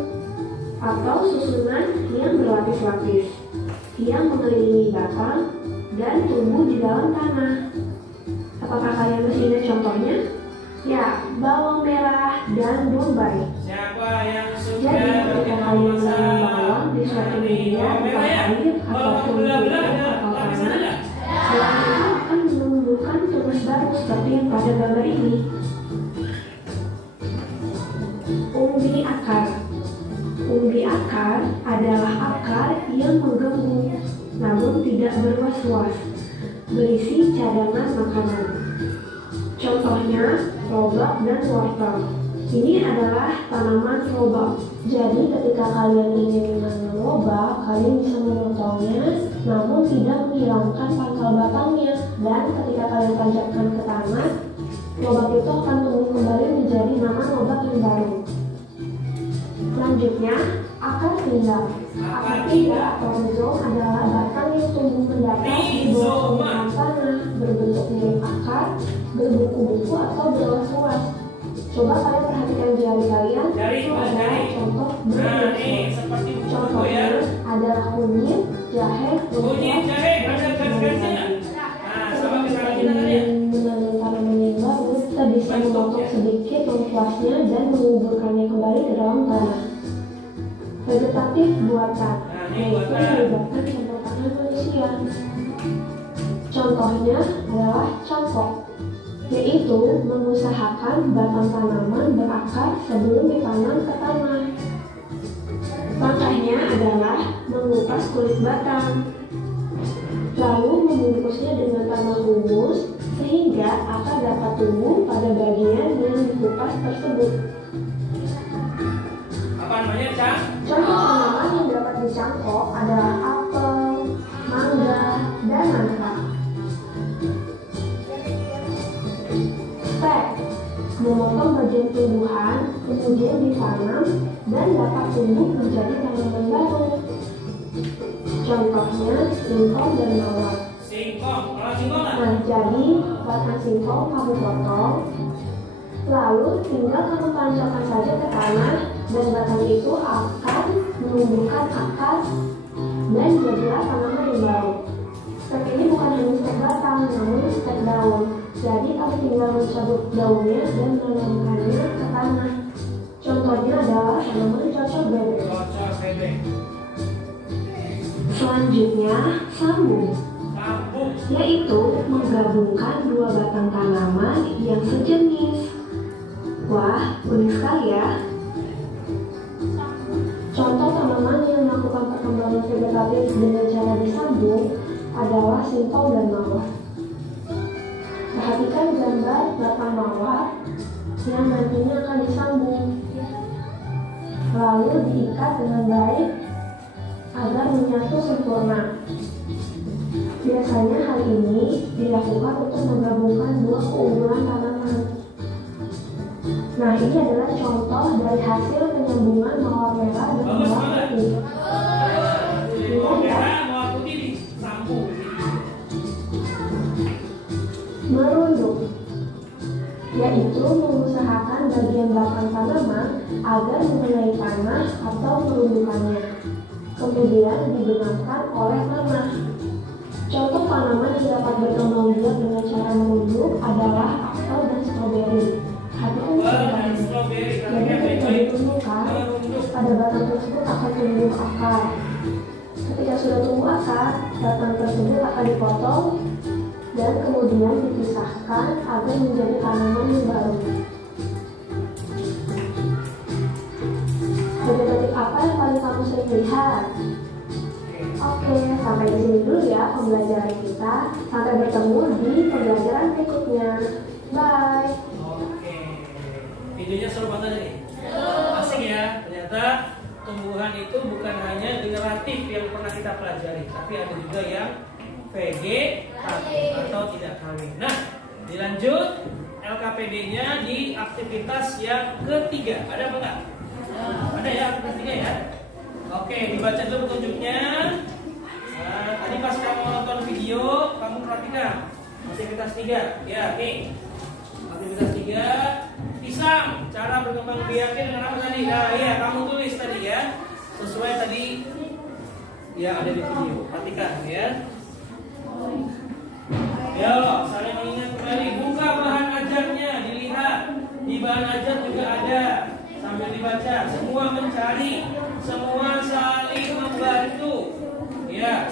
atau susunan yang berlapis-lapis yang mengelilingi batang dan tumbuh di dalam tanah. Apakah kalian masih ingat contohnya? Ya, bawang merah dan bombay. Siapa yang suka Jadi ketika bikin kalian menanam masak? bawang di suatu media Bawang merah entah ya? air Kalau ataupun belah-belah pupuk ada atau lapisan tanah, nggak? bawang itu akan menumbuhkan tunas baru seperti yang pada gambar ini. Umbi akar. Umbi akar adalah akar yang menggembung namun tidak berwas-was, berisi cadangan makanan. Contohnya lobak dan wortel. Ini adalah tanaman lobak. Jadi ketika kalian ingin menanam lobak, kalian bisa memotongnya namun tidak menghilangkan pangkal batangnya. Dan ketika kalian tancapkan ke tanah, lobak itu akan tumbuh kembali menjadi naman lobak yang baru. Selanjutnya, akar pinggang. Akar pinggang atau rhizome adalah batang yang tumbuh mendatar di bawah permukaan tanah, berbentuk mirip akar, berbuku-buku atau berluas-luas. Coba kalian perhatikan jari kalian, Jari, itu Mas, adalah jari. contoh Nah, berluas-luas. nih seperti buku ya. Contohnya adalah kunyit, jahe, Kunyit, jahe, ada garis-garisnya nggak? Nah, sama kita kita tadi ya. menanam tanaman yang baru, kita bisa memotong sedikit lengkuasnya dan menguburkannya kembali ke dalam tanah. Vegetatif buatan, yaitu melibatkan campur tangan manusia. Contohnya adalah cangkok, yaitu mengusahakan batang tanaman berakar sebelum ditanam ke tanah. Langkahnya adalah mengupas kulit batang, lalu membungkusnya dengan tanah humus sehingga akar dapat tumbuh pada bagian yang dikupas tersebut. Apa namanya, Cang? Contoh tanaman yang dapat dicangkok adalah apel, mangga, dan nangka. Step: memotong bagian tumbuhan, kemudian ditanam dan dapat tumbuh menjadi tanaman baru. Contohnya singkong dan mawar. Singkong. Kalau singkong nggak? Nah, jadi batang singkong kamu potong, lalu tinggal kamu tancapkan saja ke tanah dan batang itu akan menumbuhkan akar dan jadilah tanaman yang baru. Step ini bukan hanya step batang, namun step daun. Jadi kamu tinggal mencabut daunnya dan menanamkannya ke tanah. Contohnya adalah tanaman cocok bebek. Cocok bebek. Selanjutnya, sambung, Sambung. yaitu menggabungkan dua batang tanaman yang sejenis. Wah, unik sekali ya. Contoh tanaman yang melakukan perkembangan vegetatif dengan cara disambung adalah singkong dan mawar. Perhatikan gambar batang mawar yang nantinya akan disambung, lalu diikat dengan baik menyatu sempurna. Biasanya hal ini dilakukan untuk menggabungkan dua keunggulan tanaman. Nah, ini adalah contoh dari hasil penyambungan mawar merah dan mawar putih. Mawar merah, mawar putih disambung. Merunduk, yaitu mengusahakan bagian belakang tanaman agar mengenai tanah atau perundukannya, kemudian dibenamkan oleh tanah. Contoh tanaman yang dapat berkembang biak dengan cara merunduk adalah apel dan stroberi. Jadi ketika ditumbuhkan, pada batang tersebut akan tumbuh akar. Ketika sudah tumbuh akar, batang tersebut akan dipotong dan kemudian dipisahkan agar menjadi tanaman yang baru. Detik-detik apa yang paling kamu sering lihat? Oke, sampai di sini dulu ya pembelajaran kita. Sampai bertemu di pembelajaran berikutnya. Bye. Oke, videonya seru banget nih. Asik ya. Ternyata tumbuhan itu bukan hanya generatif yang pernah kita pelajari, tapi ada juga yang vegetatif atau tidak kawin. Nah, dilanjut LKPD-nya di aktivitas yang ketiga. Ada apa enggak? Ada ya, aktivitas ketiga ya. Oke, dibaca dulu petunjuknya. Nah, tadi pas kamu nonton video, kamu perhatikan aktivitas 3. Ya, nih. Aktivitas 3, pisang. Cara berkembang biaknya dengan apa tadi? Nah, iya, kamu tulis tadi ya. Sesuai tadi ya ada di video. Perhatikan ya. Ya, saya mengingat kembali. Buka bahan ajarnya, dilihat. Di bahan ajar juga ada. Sambil dibaca, semua mencari, semua saling membantu. Ya.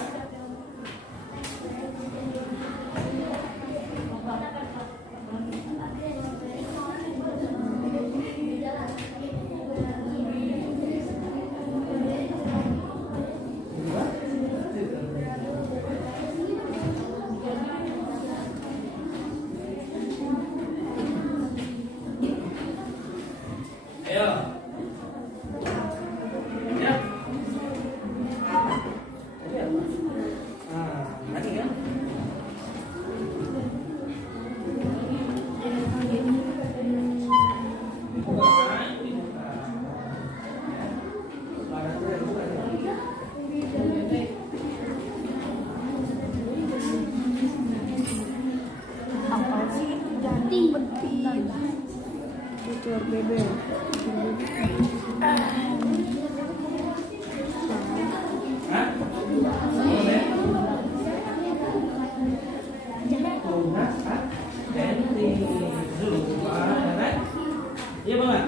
Iya bang.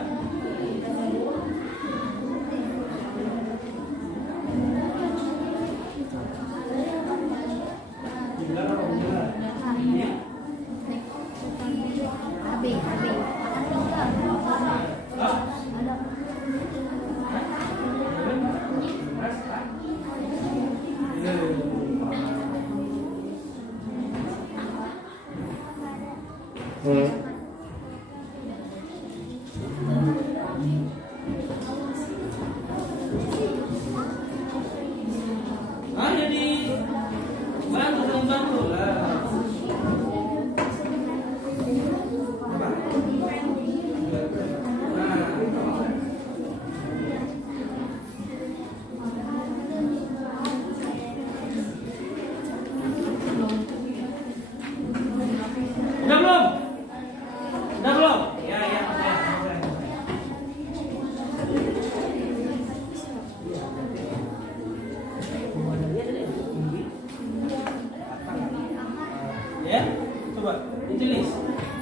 Ya, coba ditulis.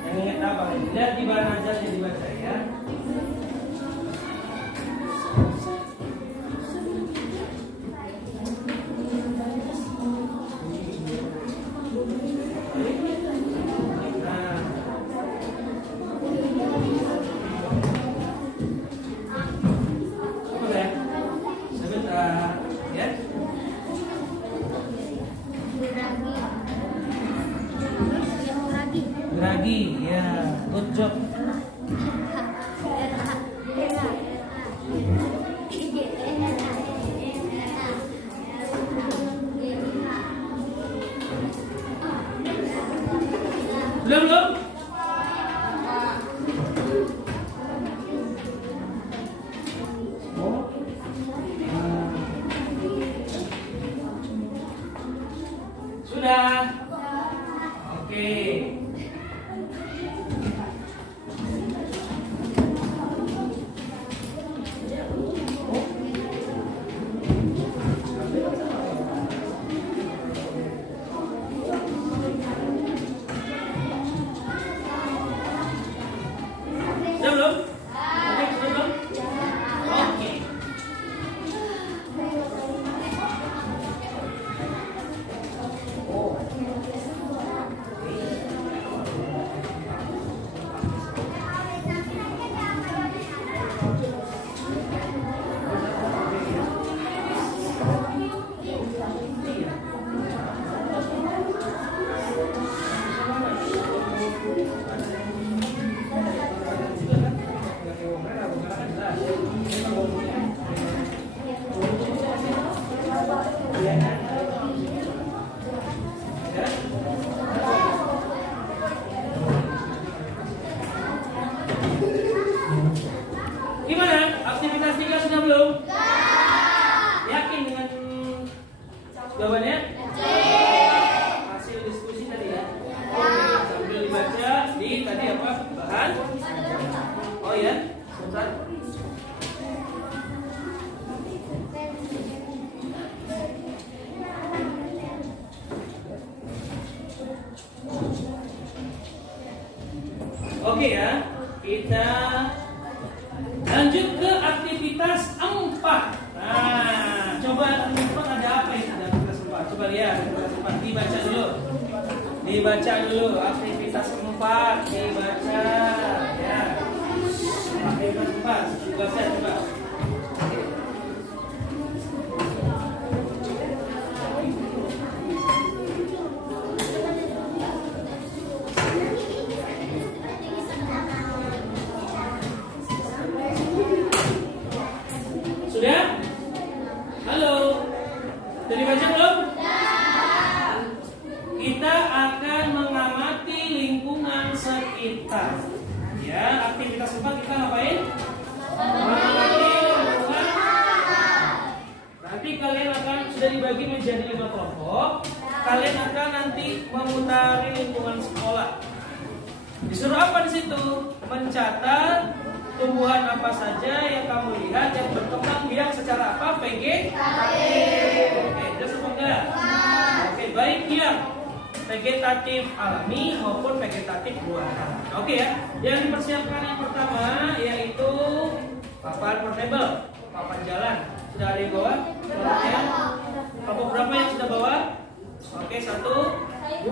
Yang ingat apa? Lihat di bahan ajarnya dibaca ya. Geragi, ya, good job. Belum? Oh. Sudah. Oke. Gimana? Aktivitas 3 sudah belum? Yakin dengan jawabannya? Hasil diskusi tadi ya? Sambil dibaca di tadi apa? Bahan? Oh ya? Sebentar. Oke ya, kita lanjut ke aktivitas 4. Nah, coba aktivitas 4 ada apa ini? Ada aktivitas 4. Coba lihat aktivitas 4. Dibaca dulu. Dibaca dulu aktivitas 4. Dibaca ya. Aktivitas 4. Dibaca coba. Sudah? Halo? Sudah dibaca belum? Kita akan mengamati lingkungan sekitar. Ya, aktivitas 4 kita ngapain? Mengamati lingkungan. Nanti kalian akan sudah dibagi menjadi 5 kelompok. Kalian akan nanti memutari lingkungan sekolah. Disuruh apa di situ? Mencatat tumbuhan apa saja yang kamu lihat yang berkembang biak secara apa? Vegetatif. Oke, jelas apa enggak? Oke, baik yang vegetatif alami maupun vegetatif buatan. Oke ya. Yang dipersiapkan yang pertama yaitu papan portable, papan jalan. Sudah ada di bawah? Ya. Kelompok berapa yang sudah bawa? Oke, 1,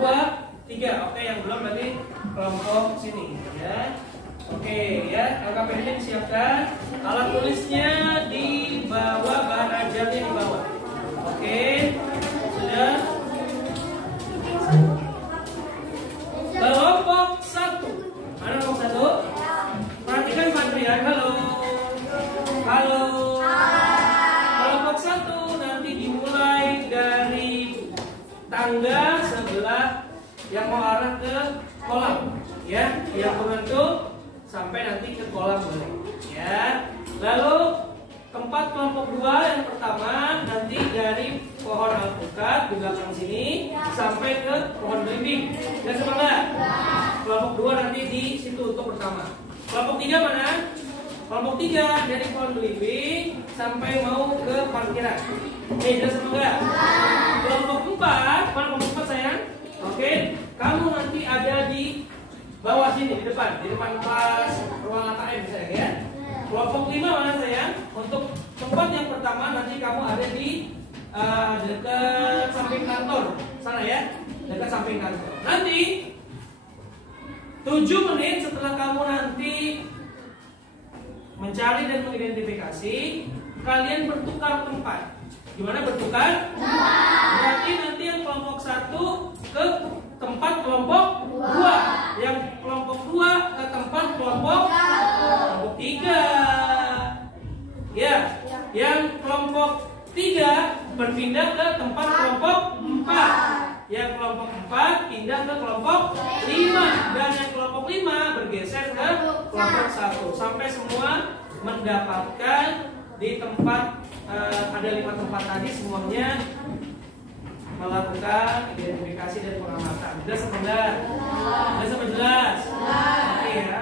2, 3. Oke, yang belum berarti kelompok sini ya. Oke ya, LKPD disiapkan. Alat tulisnya di bawah, bahan ajarnya di bawah. Oke, sudah. Kelompok 1. Mana kelompok 1? Perhatikan Fadrian, halo. Halo. Kelompok 1 nanti dimulai dari tangga sebelah yang mau arah ke kolam. Ya, yang membentuk sampai nanti ke kolam boleh. Ya. Lalu tempat kelompok 2 yang pertama nanti dari pohon alpukat di belakang sini sampai ke pohon belimbing. Ya semangat. Kelompok 2 nanti di situ untuk pertama. Kelompok 3 mana? Kelompok 3 dari pohon belimbing sampai mau ke parkiran. Oke, jelas semangat. Kelompok 4, mana kelompok 4 sayang? Oke, kamu nanti ada di bawah sini, di depan kelas ruang AKM saya ya. Kelompok 5 mana sayang? Untuk tempat yang pertama nanti kamu ada di dekat samping kantor sana ya, dekat samping kantor. Nanti 7 menit setelah kamu nanti mencari dan mengidentifikasi, kalian bertukar tempat. Gimana bertukar? Berarti nanti yang kelompok 1 ke tempat kelompok 2, yang kelompok 2 ke tempat kelompok 3. Ya, yang kelompok 3 berpindah ke tempat kelompok 4. yang kelompok 4 pindah ke kelompok 5 dan yang kelompok 5 bergeser ke kelompok 1 sampai semua mendapatkan di tempat ada 5 tempat tadi semuanya melakukan identifikasi dan pengamatan. Jelas apa enggak? Jelas apa jelas? Oke ya.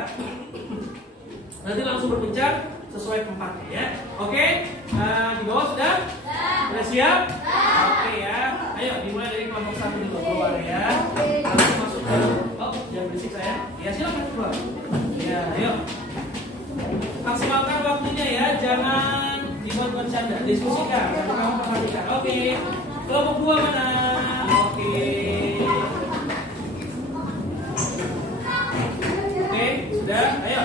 Nanti langsung berbincang sesuai tempatnya ya. Oke, di bawah sudah? Sudah siap? Oke ya. Ayo dimulai dari kelompok 1 dulu keluar ya. Langsung masuk ke jangan berisik saya. Ya silakan keluar. Ya, ayo. Maksimalkan waktunya ya, jangan dibuat bercanda, diskusikan, sampai kamu perhatikan. Oke. Kelompok 2 mana? Oke. Oke, sudah? Ayo.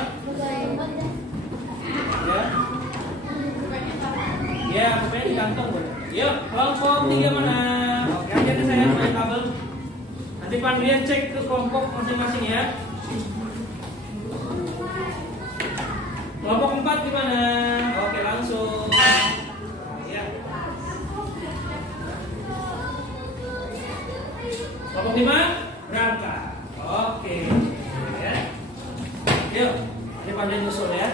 Ya, pokoknya di kantong boleh. Yuk, kelompok 3 mana? Oke, hati-hati saya pakai kabel. Nanti Pandrian cek ke kelompok masing-masing ya. Kelompok 4 gimana? Oke, langsung. Ya. Kelompok 5 berangkat. Oke. Ya. Yuk, ini Pandrian nyusul ya.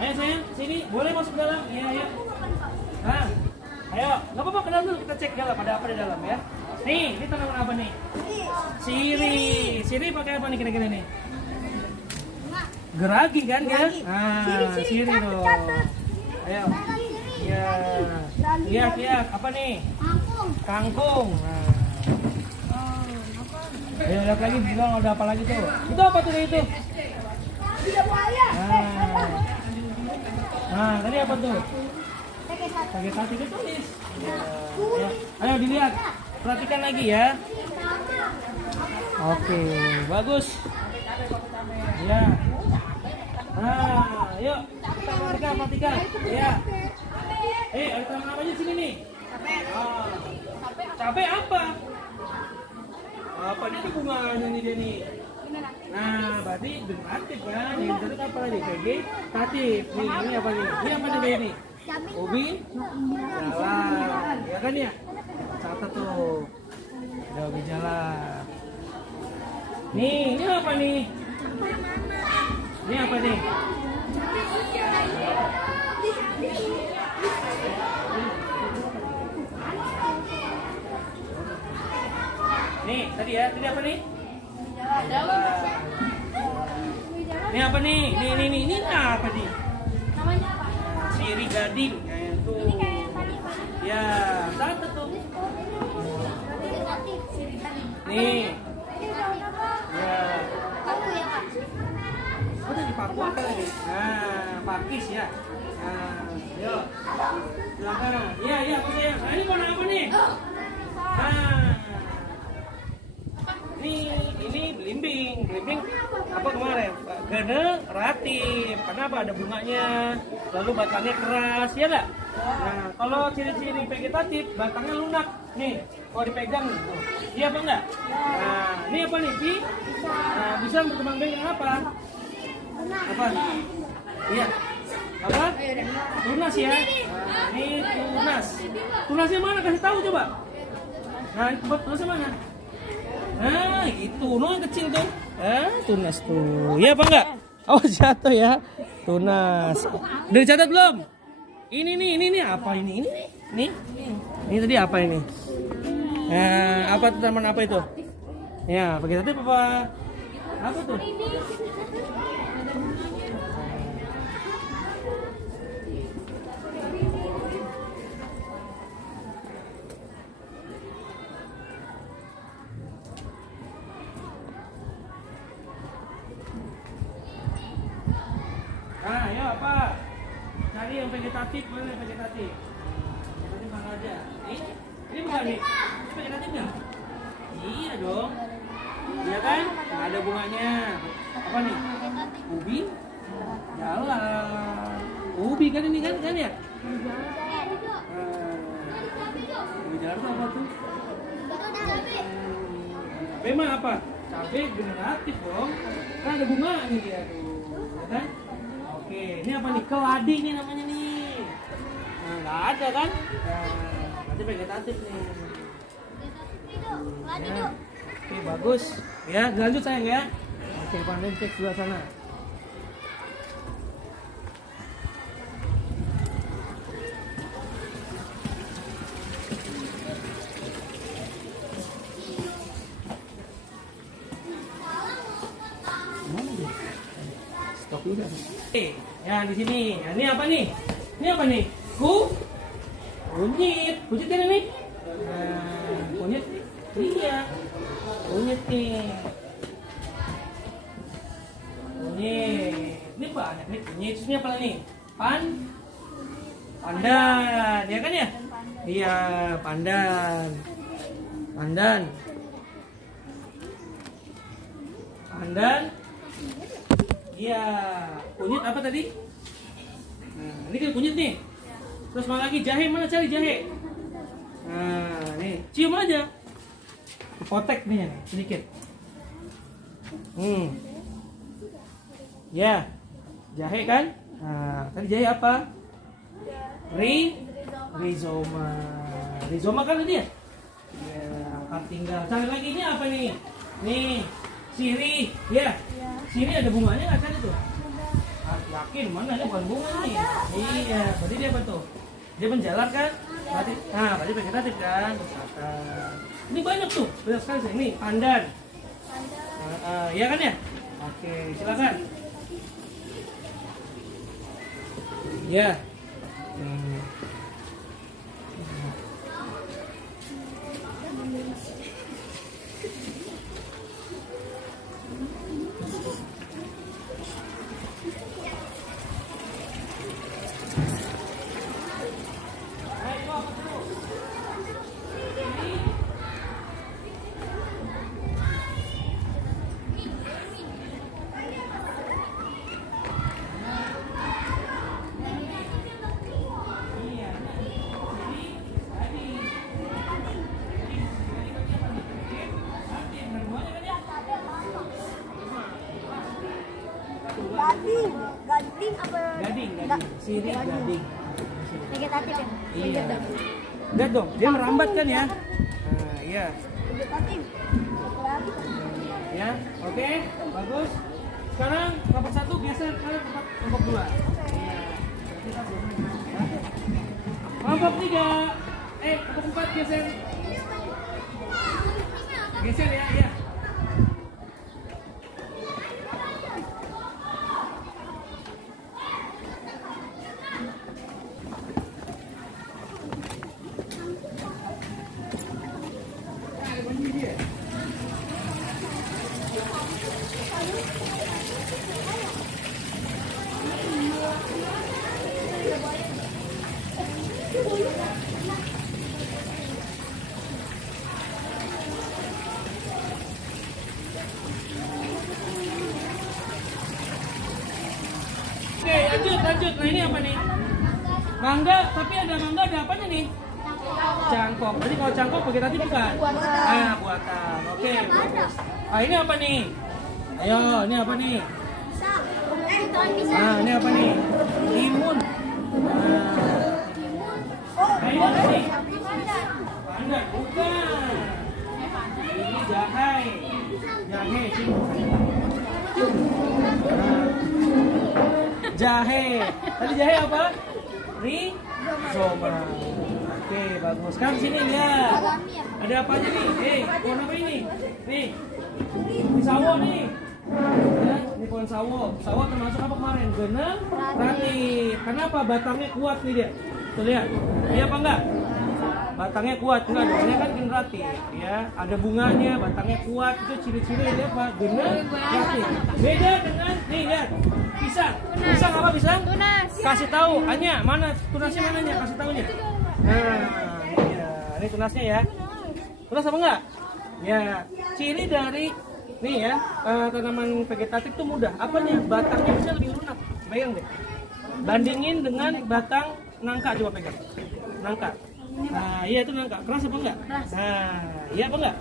Ayo sayang, sini, boleh masuk dalam? Iya, ayo. Nah, ayo, nggak apa-apa ke dalam dulu, kita cek dalam, ada apa di dalam ya. Nih, ini tanaman apa nih? Sirih. Sirih pakai apa nih kira-kira nih? Geragi kan ya? Ah, sirih dong. Ayo. Iya. Iya, apa nih? Kangkung. Nah. Ayo lihat lagi, bilang ada apa lagi tuh? Itu apa tuh itu? Nah, tadi apa tuh? Pakai kaki ditulis. Ya. Ayo dilihat, perhatikan lagi ya. Oke, bagus. Ya. Nah, yuk kita perhatikan. Ya. Ada tanaman apa aja sini nih? Cabai apa? Apa ini tuh bunganya nih dia nih? Nah, berarti generatif kan? Yang tadi apa lagi? Vegetatif. Nih, ini apa nih? Ini apa nih ini? Ubi? Jalan. Ya kan ya? Catat tuh. Ada ubi jalan. Nih, ini apa nih? Ini apa nih? Nih, tadi apa nih? Ini apa nih? Ini apa nih? Namanya apa? Sirih gading. Tuh. Ya, satu tuh. Nih. Ya. Udah dipaku apa lagi? Nah, pakis ya. Nah, yuk. Silakan. Iya, apa sayang? Nah, ini warna apa nih? Nah. Ini belimbing apa kemarin? Generatif. Kenapa? Ada bunganya, lalu batangnya keras, ya nggak? Nah, kalau ciri-ciri vegetatif, batangnya lunak. Nih, kalau dipegang nih, tuh. Iya apa enggak? Nah, ini apa nih? Nah, bisa berkembang biak dengan apa? Apa? Iya. Apa? Tunas ya. Nah, ini tunas. Tunasnya mana? Kasih tahu coba. Nah, tunasnya mana? Nah, itu yang kecil tuh. Tunas tuh. Iya apa enggak? Oh, jatuh ya. Tunas. Udah dicatat belum? Ini apa ini? Ini tadi apa ini? Nah, apa tuh tanaman apa itu? Ya, vegetatif apa? Apa tuh? Nah, ya apa? Cari yang vegetatif, mana yang vegetatif? Vegetatif mana aja? Ini bukan nih? Ini vegetatif nggak? Iya dong. Iya kan? Nggak ada bunganya. Apa nih? Ubi? Jalan. Ubi kan ini kan ya? Ubi jalan tuh apa tuh? Cabai mah apa? Cabai generatif dong. Kan ada bunganya dia tuh. Ya kan? Oke, ini apa nih? Keladi nih namanya nih. Nah, nggak ada kan? Nah, berarti vegetatif nih. Ya. Oke, bagus. Ya, lanjut sayang ya. Oke, pandai cek sebelah sana. Stop juga. Ya di sini. Ya, ini apa nih? Ini apa nih? Kunyit. Kunyit kan ini? Nah, kunyit. Iya. Kunyit nih. Kunyit. Ini banyak nih kunyit. Ini apa nih? Pandan. Ya kan ya? Iya, pandan. Pandan. Iya. Kunyit apa tadi? Nah, ini kan kunyit nih. Terus mana lagi? Jahe, mana cari jahe? Nah, nih, cium aja. Potek nih sedikit. Ya. Jahe kan? Nah, tadi jahe apa? Rizoma. Rizoma kan tadi ya? Ya, angkat tinggal. Cari lagi ini apa nih? Nih, sirih. Ya. Sini ada bunganya nggak cari tuh? Yakin mana ini bukan bunga nih? Iya, berarti dia apa tuh? Dia menjalar kan? Berarti vegetatif kan? Ini banyak tuh, banyak sekali sih. Ini pandan. Iya kan ya? Oke, silakan. Ya. Gading apa? Gading. Sirih gading. Vegetatif ya? Iya. Lihat dong, dia merambat kan ya? Nah, iya. Vegetatif. Ya, oke, bagus. Sekarang kelompok 1 geser ke kelompok 2. Iya. Kelompok 3. Kelompok 4 geser. Geser ya, iya. Oke, lanjut. Nah, ini apa nih? Mangga, tapi ada mangga, ada apanya nih? Cangkok. Berarti kalau cangkok vegetatif bukan? Buatan. Oke, bagus. Ini apa nih? Ayo, ini apa nih? Ini apa nih? Timun. Ini apa nih? Pandan, bukan. Ini jahe. Sini. Jahe. Tadi jahe apa? Rizoma. Oke, bagus. Sekarang sini lihat. Ada apa aja nih? Pohon apa ini? Nih. Ini sawo nih. Ya, ini pohon bukan sawo. Sawo termasuk apa kemarin? Generati. Kenapa? Batangnya kuat nih dia. Tuh lihat. Iya apa enggak? Batangnya kuat, enggak dong. Ini kan generati, ya. Ada bunganya, batangnya kuat. Itu ciri-ciri ini apa? Generati. Beda dengan nih lihat. Pisang. Pisang apa pisang? Tunas. Kasih tahu. Anya, mana tunasnya mananya? Kasih tahunya. Nah, ini tunasnya ya. Tunas apa enggak? Ya, ciri dari nih ya, tanaman vegetatif itu mudah. Apanya? Batangnya bisa lebih lunak. Bayang deh. Bandingin dengan batang nangka, coba pegang. Nangka. Nah, iya itu nangka. Keras apa enggak? Keras. Nah, iya apa enggak?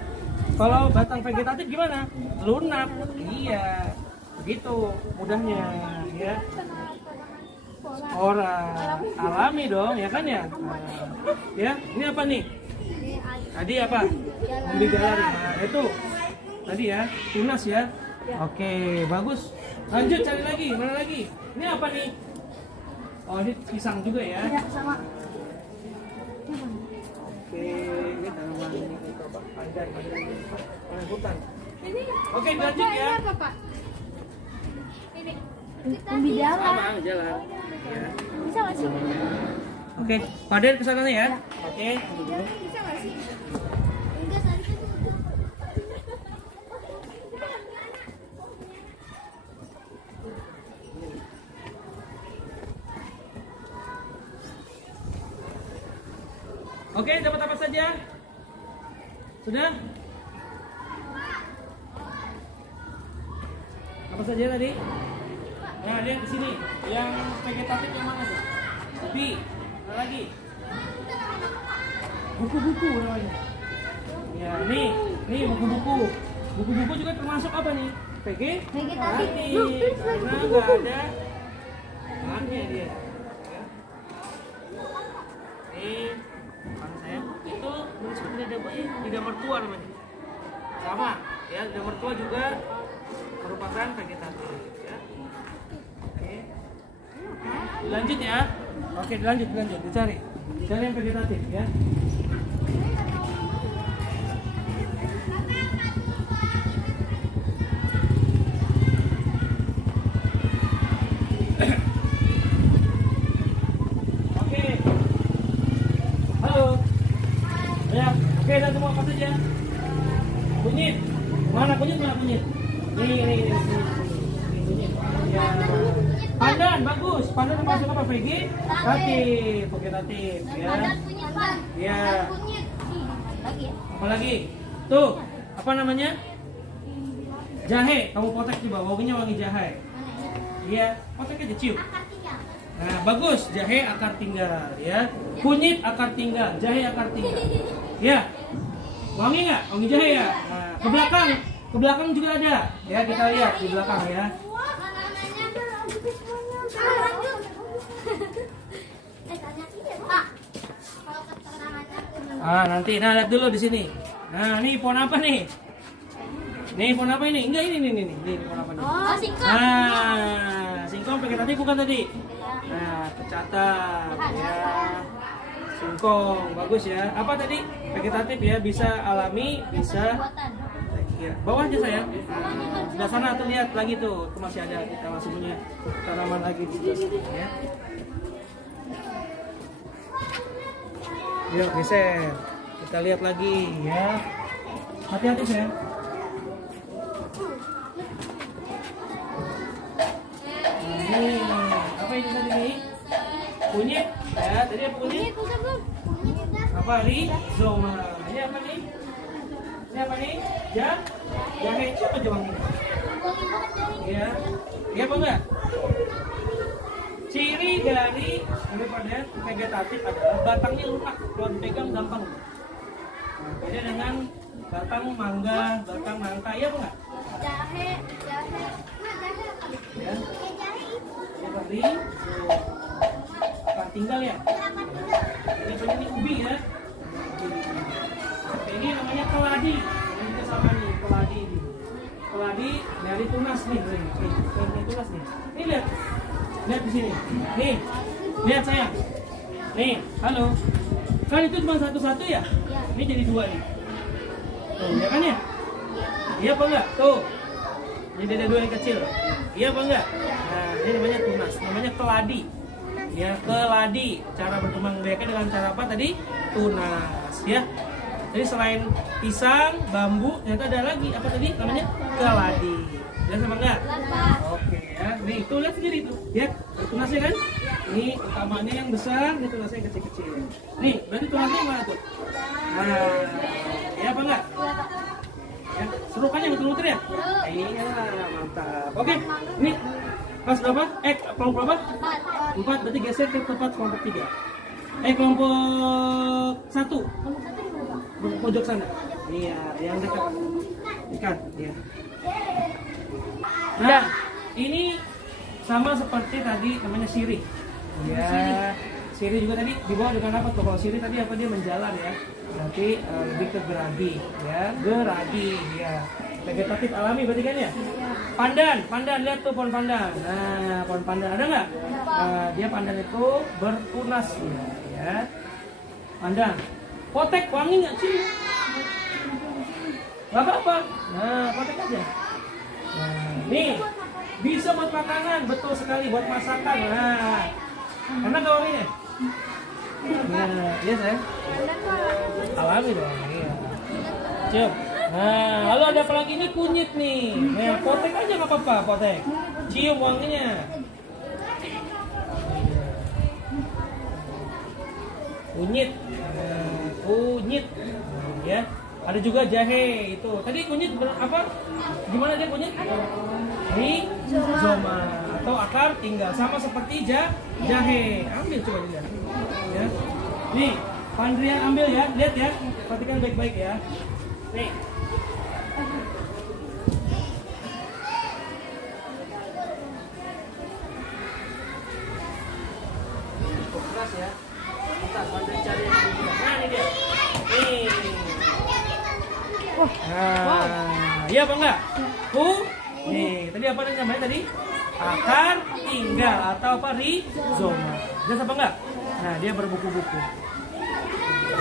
Kalau batang vegetatif gimana? Lunak. Iya. Begitu mudahnya, ya. Orang alami dong, ya kan ya? Nah, ya, ini apa nih? Tadi apa? Umbi galari. Nah, itu tadi ya, tunas ya. Oke, bagus. Lanjut cari lagi, mana lagi? Ini apa nih? Oh, ini pisang juga ya. Ya, sama. Oke, ini tanaman ini apa? Pandan, hutan. Ini. Oke, lanjut ya. Ini apa, Pak? Ini. Umbi jalan. Sama jalan. Ya. Bisa nggak sih? Oke, Pak Den kesana ya. Oke. Bisa nggak sih? Enggak tadi kan Oke, dapat apa saja? Sudah? Apa saja tadi? Nah, dia di sini. Yang vegetatif yang mana tuh? Kopi. Ada lagi. Buku-buku namanya. Ya, nih buku-buku. Buku-buku juga termasuk apa nih? Vegetatif. Karena nggak ada bahannya dia. Ya. Nih, bang saya itu lidah mertua namanya. Sama, ya lidah mertua juga merupakan vegetatif. Ya. Oke. Lanjut ya. Oke, lanjut, dicari yang vegetatif ya. Oke. Halo. Ya, oke, dan semua apa saja? Kunyit. Mana kunyit? Ini. Kunyit. Ya. Pandan bagus. Pandan termasuk apa? Vegetatif ya. Pandan kunyit, Pak. Ya. Pandan kunyit. Lagi ya. Apalagi? Tuh, apa namanya? Jahe. Kamu potek coba, wanginya wangi jahe. Iya, potek aja cium. Akar tinggal. Nah, bagus. Jahe akar tinggal ya. Kunyit akar tinggal, jahe akar tinggal. Ya. Wangi nggak? Wangi jahe ya. Nah, ke belakang juga ada. Ya, kita lihat di belakang ya. Pak, kalau keterangannya Nanti lihat dulu di sini. Nah, ini pohon apa nih? Nih pohon apa ini? Enggak ini pohon apa nih? oh, singkong. Nah, singkong vegetatif bukan tadi? Nah, tercatat ya. Singkong bagus ya. Apa tadi? Vegetatif ya, bisa alami, bisa Buatan. ya. Bawahnya saya. Sebelah sana tuh lihat lagi tuh, itu masih ada, kita masih punya tanaman lagi di sebelah sini ya. Yuk geser, kita lihat lagi ya. Hati-hati sayang. Ini apa ini tadi nih? Kunyit ya, tadi apa kunyit? Apa rhizoma? Ini apa nih? Ini apa nih? Jahe siapa jawabnya? Ya, iya apa enggak? Ciri dari daripada vegetatif adalah batangnya lunak, kalau dipegang gampang. Nah, beda dengan batang mangga, batang nangka, iya apa enggak? Jahe. Ya, ini tadi akar tinggal ya. Ini ubi ya. Ini namanya keladi. Ini sama nih, keladi. Keladi dari tunas nih, ini tunas nih. Ini lihat di sini. Nih, lihat sayang. Nih, halo. Kan itu cuma satu-satu ya? Ini jadi dua nih. Tuh, ya kan ya? Iya apa enggak? Tuh. Jadi ada dua yang kecil. Iya apa enggak? Nah, ini namanya tunas, namanya keladi. Ya, keladi. Cara berkembang biaknya dengan cara apa tadi? Tunas, ya. Jadi selain pisang, bambu, ternyata ada lagi apa tadi? Namanya keladi. Jelas apa enggak? Oke ya. Nih, tuh lihat sendiri tuh. Ya, tunasnya kan? Ini utamanya yang besar, ini tunasnya yang kecil-kecil. Nih, berarti tunasnya mana tuh? Nah, ya apa enggak? Ya, serukannya muter-muter ya? Iya, mantap. Oke, ini kelas berapa? Kelompok berapa? 4, berarti geser ke tempat kelompok 3. Kelompok 1. Pojok sana. Iya, yang dekat. Dekat, iya. Nah, ini sama seperti tadi namanya sirih. Ya, sirih juga tadi dibawa dengan apa tuh? Kalau sirih tadi apa dia menjalar ya? Nanti lebih ke geradi, ya, geradi, ya. Vegetatif alami berarti kan ya? Pandan, lihat tuh pohon pandan. Nah, pohon pandan ada nggak? Dia pandan itu bertunas ya. Pandan. Potek wangi nggak sih? Gak apa-apa. Nah, potek aja. Nah, nih bisa buat makanan, betul sekali buat masakan. Nah, enak gak wanginya? Nah, iya sayang. Alami dong. Iya. Cium. Nah, lalu ada apa lagi? Ini kunyit nih. Nah, potek aja nggak apa-apa, potek. Cium wanginya. Kunyit. Kunyit. Ya. Ada juga jahe itu. Tadi kunyit apa? Gimana dia kunyit? Rhizoma atau akar tinggal, sama seperti jahe. Ambil coba dilihat. Ya. Nih, Pandrian ambil ya. Lihat ya. Perhatikan baik-baik ya. Nih. Keras ya. Bentar, Pandrian cari yang lebih mudah. Nah, ini dia. Nih. Nah, iya apa enggak? Nih, tadi apa namanya tadi? Akar tinggal atau apa? Rhizoma. Jelas apa enggak? Nah, dia berbuku-buku.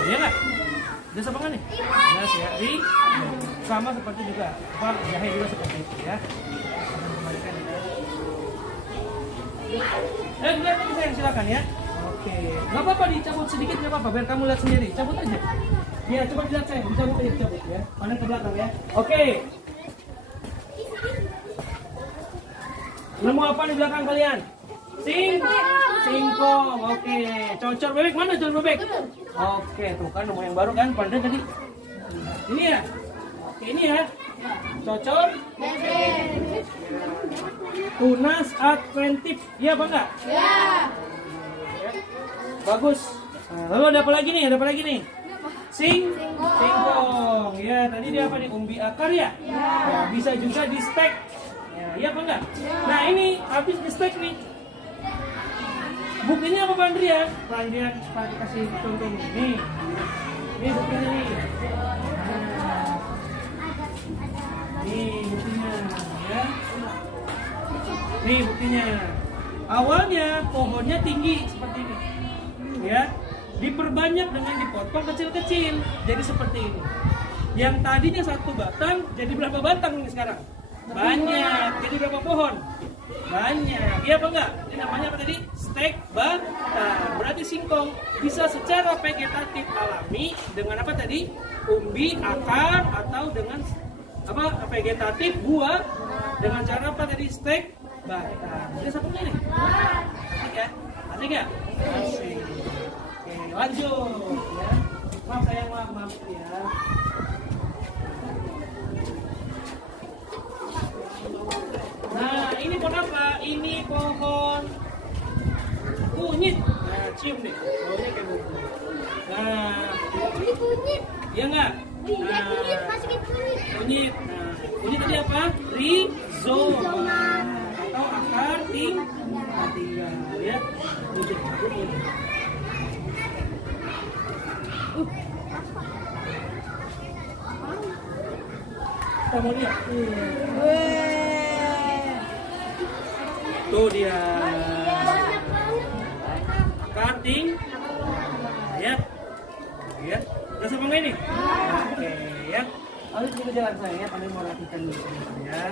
Iya enggak? Jelas apa enggak nih? Jelas ya. Sama seperti juga apa? Jahe juga seperti itu ya. Akan kembalikan ya. Lihat lagi sayang, silakan ya. Oke, nggak apa-apa dicabut sedikit, nggak apa-apa, biar kamu lihat sendiri. Cabut aja. Ya, coba dilihat saya, dicabut aja, dicabut ya. Pandang ke belakang ya. Oke. Nemu apa di belakang kalian? Singkong. Oke. Cocor bebek mana cocor bebek? Oke, tuh kan nemu yang baru kan, Pandang tadi. Ini ya. Oke, ini ya. Cocor bebek. Tunas adventif. Iya apa enggak? Ya. Bagus. Nah, lalu ada apa lagi nih? Ada apa lagi nih? Singkong. Ya, tadi dia apa nih? Umbi akar ya? Ya, bisa juga di stek. Ya, iya apa enggak? Nah, ini habis di stek nih. Buktinya apa Pak Andrian? Pak Andrian kasih contoh nih. Ini buktinya nih. Nah. Nih buktinya ya. Nih buktinya. Awalnya pohonnya tinggi seperti ini. Ya, diperbanyak dengan dipotong kecil-kecil jadi seperti ini. Yang tadinya satu batang jadi berapa batang nih sekarang? Banyak. Jadi berapa pohon? Banyak. Iya apa enggak? Ini namanya apa tadi? Stek batang. Berarti singkong bisa secara vegetatif alami dengan apa tadi? Umbi akar atau dengan apa? Vegetatif buah dengan cara apa tadi? Stek batang. Jadi satu ini. Asik ya? Asik ya? Asik. Oke, lanjut ya. Maaf sayang, maaf ya. Nah, ini pohon apa? Ini pohon kunyit. Nah, cium deh. Baunya kayak bau. Nah, Ini kunyit. iya enggak? Iya, kunyit, masukin kunyit. Kunyit. Nah, kunyit tadi apa? Rhizoma atau akar tinggal ya. Kita mau lihat. Tuh dia. Karting. Ya. Ya. Udah sama nggak ini? Oke ya. Lalu kita jalan saya ya. Pandai mau rapikan dulu ya.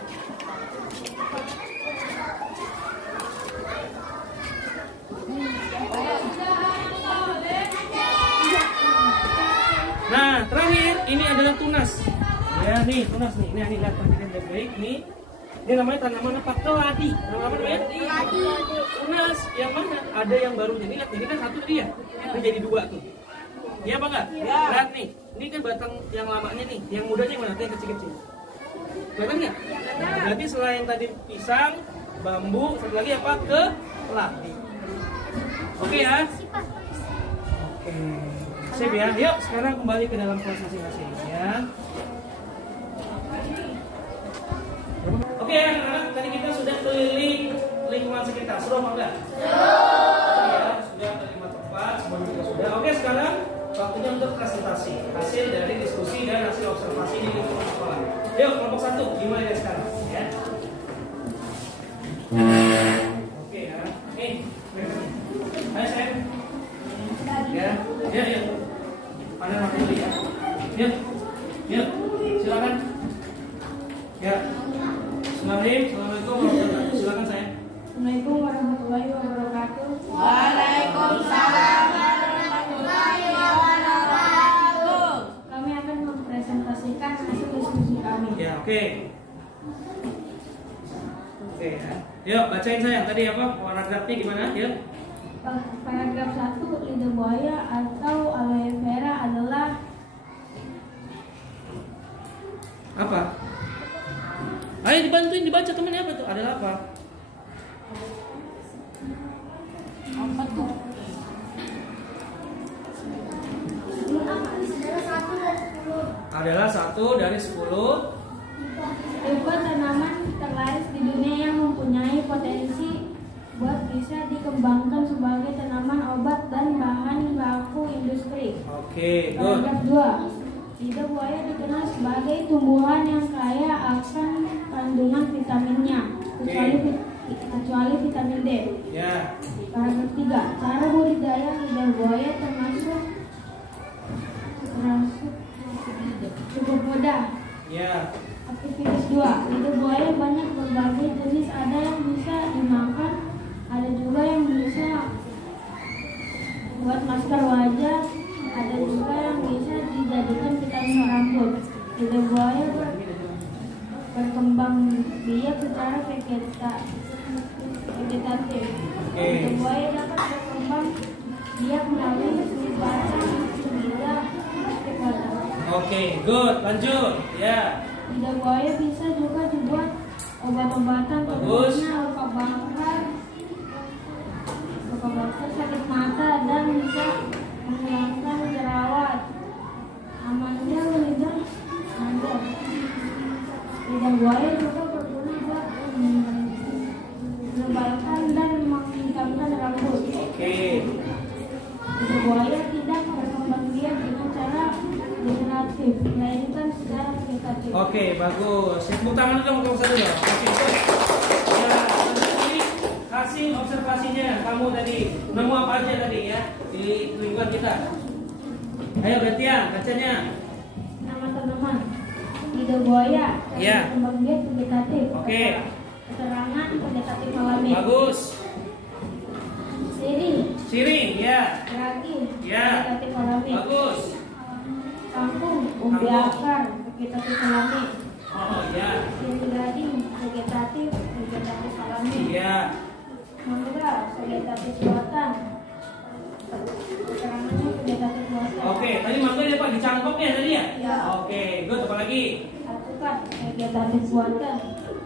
nih, tunas nih. Nih lihat perhatikan baik-baik nih. Ini namanya tanaman apa? Keladi. Nama namanya? Keladi. Tunas yang mana? Ada yang baru. Jadi lihat ini kan satu dia. Ini jadi dua tuh. Iya apa enggak? Ya. Lihat nih. Ini kan batang yang lamanya nih. Yang mudanya yang mana? Yang kecil-kecil. Kelihatan nggak? Berarti selain tadi pisang, bambu, satu lagi apa? Keladi. Oke ya? Oke. Sip ya. Yuk sekarang kembali ke dalam kelas masing-masing ya. Oke anak-anak, tadi kita sudah keliling lingkungan sekitar. Seru apa enggak? Ya, sudah ke 5 tempat, semua juga sudah. Oke, sekarang waktunya untuk presentasi hasil dari diskusi dan hasil observasi di lingkungan sekolah. Yuk, kelompok 1, dimulai dari sekarang ya. Oke ya. Nih, ayo sayang. Ya, ya. Pandang mata dulu ya. Yuk, silakan. Ya. Assalamualaikum warahmatullahi wabarakatuh. Silakan saya. Assalamualaikum warahmatullahi wabarakatuh. Waalaikumsalam warahmatullahi wabarakatuh. Kami akan mempresentasikan hasil diskusi kami. Ya, oke. Oke ya. Yuk, bacain sayang tadi apa? Paragrafnya gimana? Yuk. Paragraf 1, lidah buaya atau aloe vera adalah Apa? Ayo dibantuin dibaca temennya apa tuh? Adalah apa? Apa tuh? Adalah 1 dari 10 tipe tanaman terlaris di dunia yang mempunyai potensi buat bisa dikembangkan sebagai tanaman obat dan bahan baku industri. Oke, good. Paragraf 2. Lidah buaya dikenal sebagai tumbuhan yang kaya akan kandungan vitaminnya, kecuali vitamin D. Ya. Paragraf 3. Cara budidaya lidah buaya termasuk cukup mudah. Ya. Aktivitas 2. Lidah buaya banyak berbagai jenis, ada yang bisa dimakan, ada juga yang bisa buat masker wajah, ada juga yang bisa dijadikan vitamin rambut. Lidah buaya berkembang biak secara vegetatif. Lidah buaya dapat berkembang biak melalui batang lidah plastik batang. Oke, good. Lanjut. Ya. Lidah buaya bisa juga dibuat obat-obatan, contohnya luka bakar, sakit mata, dan bisa menghilangkan jerawat. Amannya lidah Anda. Lidah buaya juga berguna buat menebalkan dan menghitamkan rambut. Oke. Lidah buaya tidak berkembang biak dengan cara generatif, melainkan secara vegetatif. Oke, bagus. Tepuk tangan dong kelompok 1 ya. Oke, good. Ya, ini hasil observasinya kamu tadi. Nemu apa aja tadi ya di lingkungan kita? Ayo gantian bacanya. Nama tanaman lidah buaya, Ya. berkembang biak vegetatif. Oke. Keterangan vegetatif alami. Bagus. Sirih, ya. Ragi, Ya. vegetatif alami. Bagus. Kangkung, umbi akar, vegetatif alami. Oh, ya. Sirih gading, vegetatif alami. Ya. Mangga, vegetatif buatan. Keterangannya vegetatif buatan. Oke, tadi mangga ya Pak dicangkoknya tadi ya? Ya. Oke, good. Apa lagi? Alpukat, vegetatif buatan.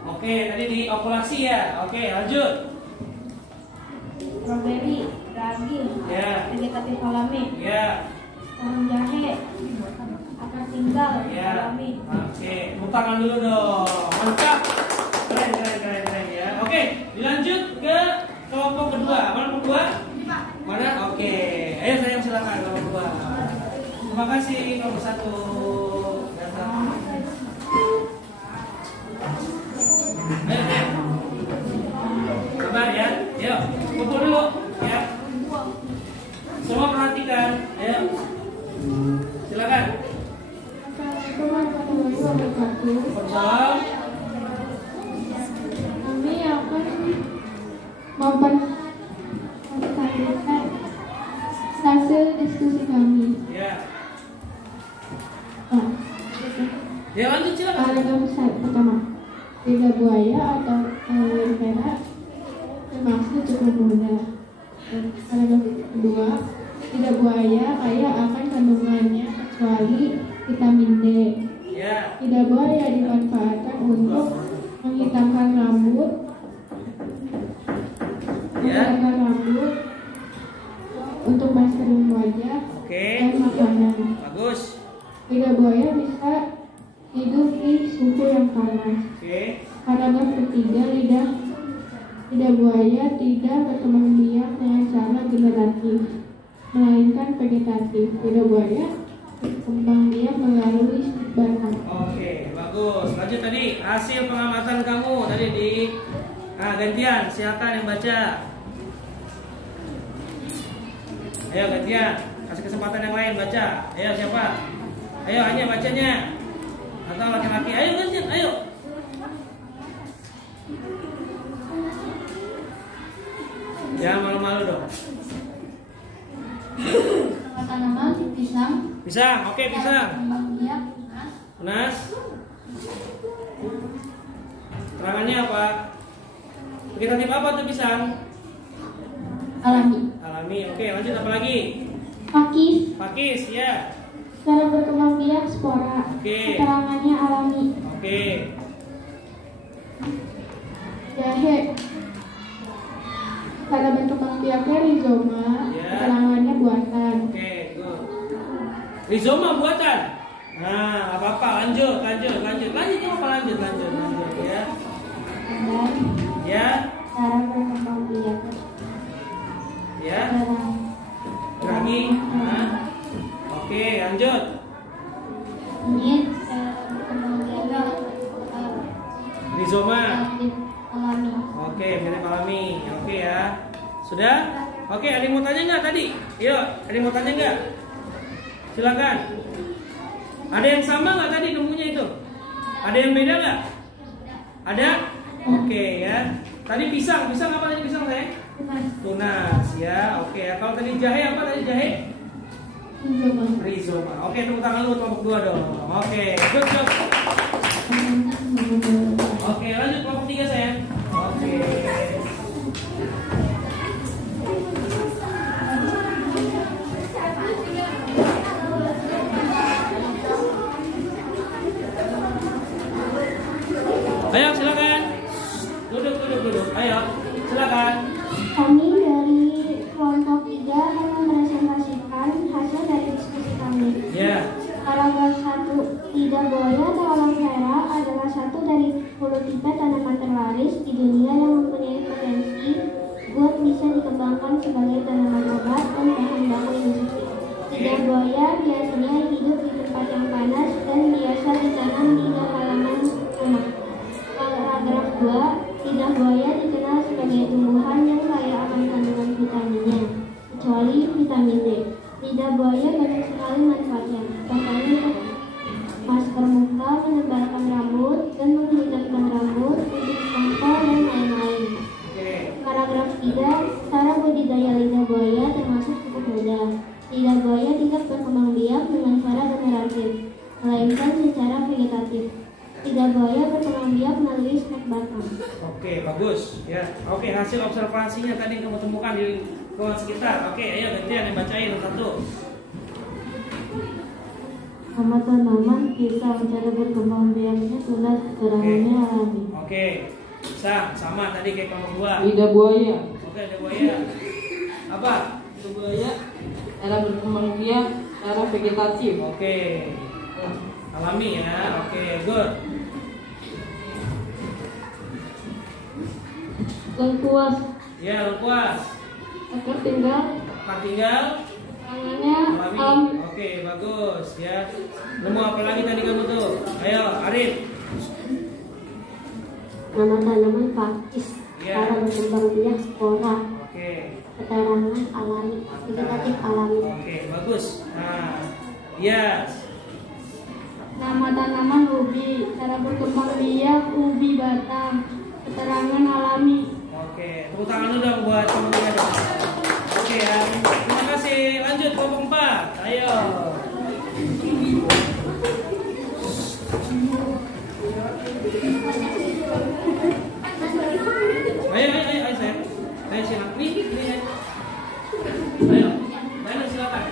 Oke, tadi di okulasi ya. Oke, lanjut. Strawberry, ragi, Ya. vegetatif alami. Ya. Pohon jahe, akar tinggal, Ya. alami. Oke, tepuk tangan dulu dong. Mantap. Keren ya. Oke, dilanjut ke kelompok kedua. Mana kelompok kedua? Mana? Oke. Ayo sayang silakan kelompok kedua. Terima kasih kelompok 1. Datang. Ayo. Sabar ya. Yuk, kumpul dulu ya. Semua perhatikan, ya. Silakan. Assalamualaikum warahmatullahi wabarakatuh. Salam. Kami akan mempresentasikan hasil diskusi kami. Ya. Oh, Ya lanjut silakan. menjaga rambut, untuk masterin wajah, Oke. dan makanan. Bagus. Lidah buaya bisa hidup di suhu yang panas. Oke. Paragraf ketiga, lidah buaya tidak berkembang biak dengan cara generatif, melainkan vegetatif. Lidah buaya berkembang biak melalui stik batang. Oke, bagus. Lanjut tadi hasil pengamatan kamu tadi di gantian. Silakan yang baca. Ayo gantian. Kasih kesempatan yang lain baca. Ayo siapa? Ayo hanya bacanya. Atau laki-laki. Ayo gantian. Ayo. Ya malu-malu dong. Tanaman pisang. Pisang. Oke pisang. Kembang biak. Tunas. Terangannya apa? Vegetatif apa tuh pisang? Alami. Alami. Oke, lanjut apa lagi? Pakis, Pakis, ya. cara berkembang biak spora. Oke. Keterangannya alami. Oke. Jahe, cara berkembang biaknya rizoma. Ya. Keterangannya buatan. Oke, good. Rizoma buatan. Nah, apa-apa, lanjut apa lanjut ya. Dan Ya, cara berkembang biak. ya. Keterangan. Lagi. Nah. Oke, lanjut. Ini berkembang biak Rizoma. alami. Oke, mirip alami. Oke ya. Sudah? Oke, ada yang mau tanya nggak tadi? Yuk, ada yang mau tanya nggak? Silakan. Ada yang sama nggak tadi nemunya itu? Ada yang beda nggak? Ada? Oke ya. Tadi pisang apa tadi pisang saya? Tunas ya. Oke ya. Kalau tadi jahe apa tadi jahe? Rizoma. Rizoma. Oke, tepuk tangan dulu kelompok 2 dong. Oke, good job. Oke, lanjut kelompok 3 sayang. Oke. Ayo silakan. Duduk. Ayo, silakan. Kami dari kelompok 3 akan mempresentasikan hasil dari diskusi kami. Ya. Paragraf 1. Lidah buaya atau aloe vera adalah satu dari 10 tipe tanaman terlaris di dunia yang mempunyai potensi buat bisa dikembangkan sebagai tanaman obat dan bahan baku industri. Lidah buaya biasanya hidup di tempat yang panas dan biasa ditanam di halaman rumah. Paragraf 2. Lidah buaya dikenal sebagai tumbuhan yang kaya akan kandungan vitaminnya, kecuali vitamin D. Lidah buaya banyak sekali manfaatnya, contohnya untuk masker muka, menebalkan rambut, dan menghidupkan rambut, untuk sampo, dan lain-lain. Paragraf 3. Cara budidaya lidah buaya termasuk cukup mudah. Lidah buaya tidak berkembang biak dengan cara generatif, melainkan secara vegetatif. Lidah buaya berkembang biak melalui stek batang. Oke, bagus. Ya. Oke, hasil observasinya tadi yang kamu temukan di lingkungan sekitar. Oke, ayo gantian yang bacain satu. Nama tanaman pisang, cara berkembang biaknya tunas, keterangannya alami. Oke. Sama tadi kayak kelompok 2. Lidah buaya. Oke, ada buaya. Apa? Lidah buaya cara berkembang biak secara vegetatif. Oke. Alami ya. Oke, good. Lengkuas, Ya, lengkuas. akar tinggal, Tinggal tangannya alami. Oke, bagus ya. Nemu apa lagi tadi kamu tuh? Ayo, Arif. nama tanaman pakis, Iya. cara berkembang biak spora, Oke. keterangan alami, vegetatif alami. Oke, bagus. Nah, yes. Nama tanaman ubi, cara berkembang biak ubi batang, keterangan alami. Oke, tepuk tangan dulu dong buat teman-teman dong. Oke ya, terima kasih. Lanjut kelompok 4. Ayo. Ayo sayang. Ayo silakan. Ini ya. Ayo, Daniel silakan.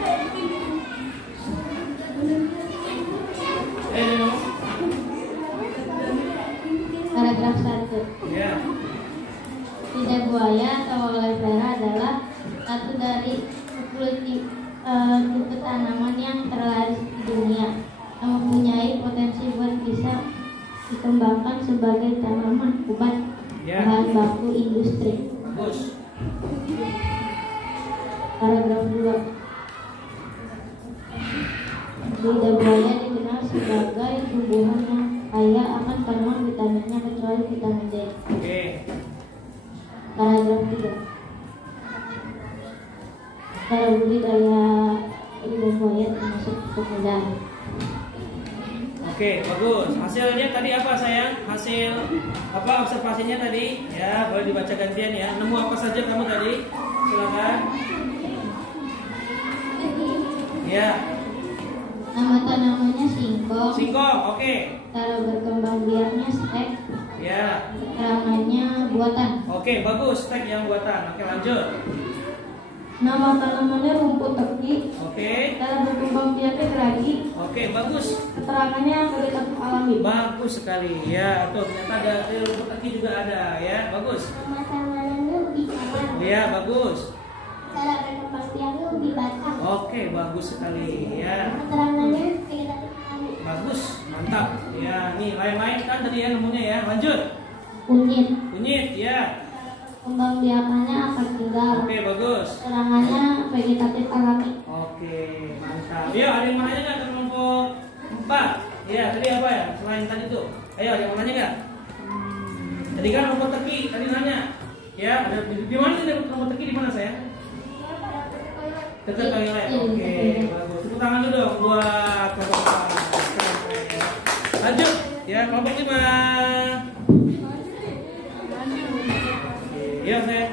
Ayo. Paragraf 1. Ya. Lidah Lidah buaya atau aloe vera adalah satu dari 10 tipe tanaman yang terlaris di dunia yang mempunyai potensi buat bisa dikembangkan sebagai tanaman obat bahan baku industri. Bagus. Paragraf 2. Lidah buaya dikenal sebagai tumbuhan yang kaya akan kandungan vitaminnya kecuali vitamin D. Oke. Paragraf 3. Cara budidaya lidah buaya termasuk cukup mudah. Oke, bagus. Hasilnya tadi apa sayang? Hasil apa observasinya tadi? Ya, boleh dibaca gantian ya. Nemu apa saja kamu tadi? Silakan. Ya. Nama tanamannya singkong. Singkong, oke. Cara berkembang biaknya stek. Ya. Keterangannya buatan. Oke, bagus. Stek yang buatan. Oke, lanjut. Nama tanamannya rumput teki. Oke. Cara berkembang biaknya geragi. Oke, bagus. Keterangannya vegetatif alami. Bagus sekali. Ya, tuh ternyata ada rumput teki juga ada ya. Bagus. Nama tanamannya ubi kawan. Ya, bagus. Cara berkembang biaknya ubi batang. Oke, bagus sekali ya. Keterangannya vegetatif alami. Bagus, mantap. Ya, nih lain-lain kan tadi ya nemunya ya. Lanjut. Kunyit. Kunyit, ya. Kembang biakannya akar tunggal. Oke, bagus. Keterangannya vegetatif alami. Oke, mantap. Yuk, ada yang mau nanya nggak ke kelompok 4? Ya, tadi apa ya? Selain tadi tuh. Ayo, ada yang mau nanya nggak? Tadi kan rumput teki, tadi nanya. Ya, ada di mana sih rumput teki di mana saya? Dekat toilet. Oke, bagus. Tepuk tangan dulu dong buat kelompok 4. Lanjut, ya kelompok 5. Iya, saya.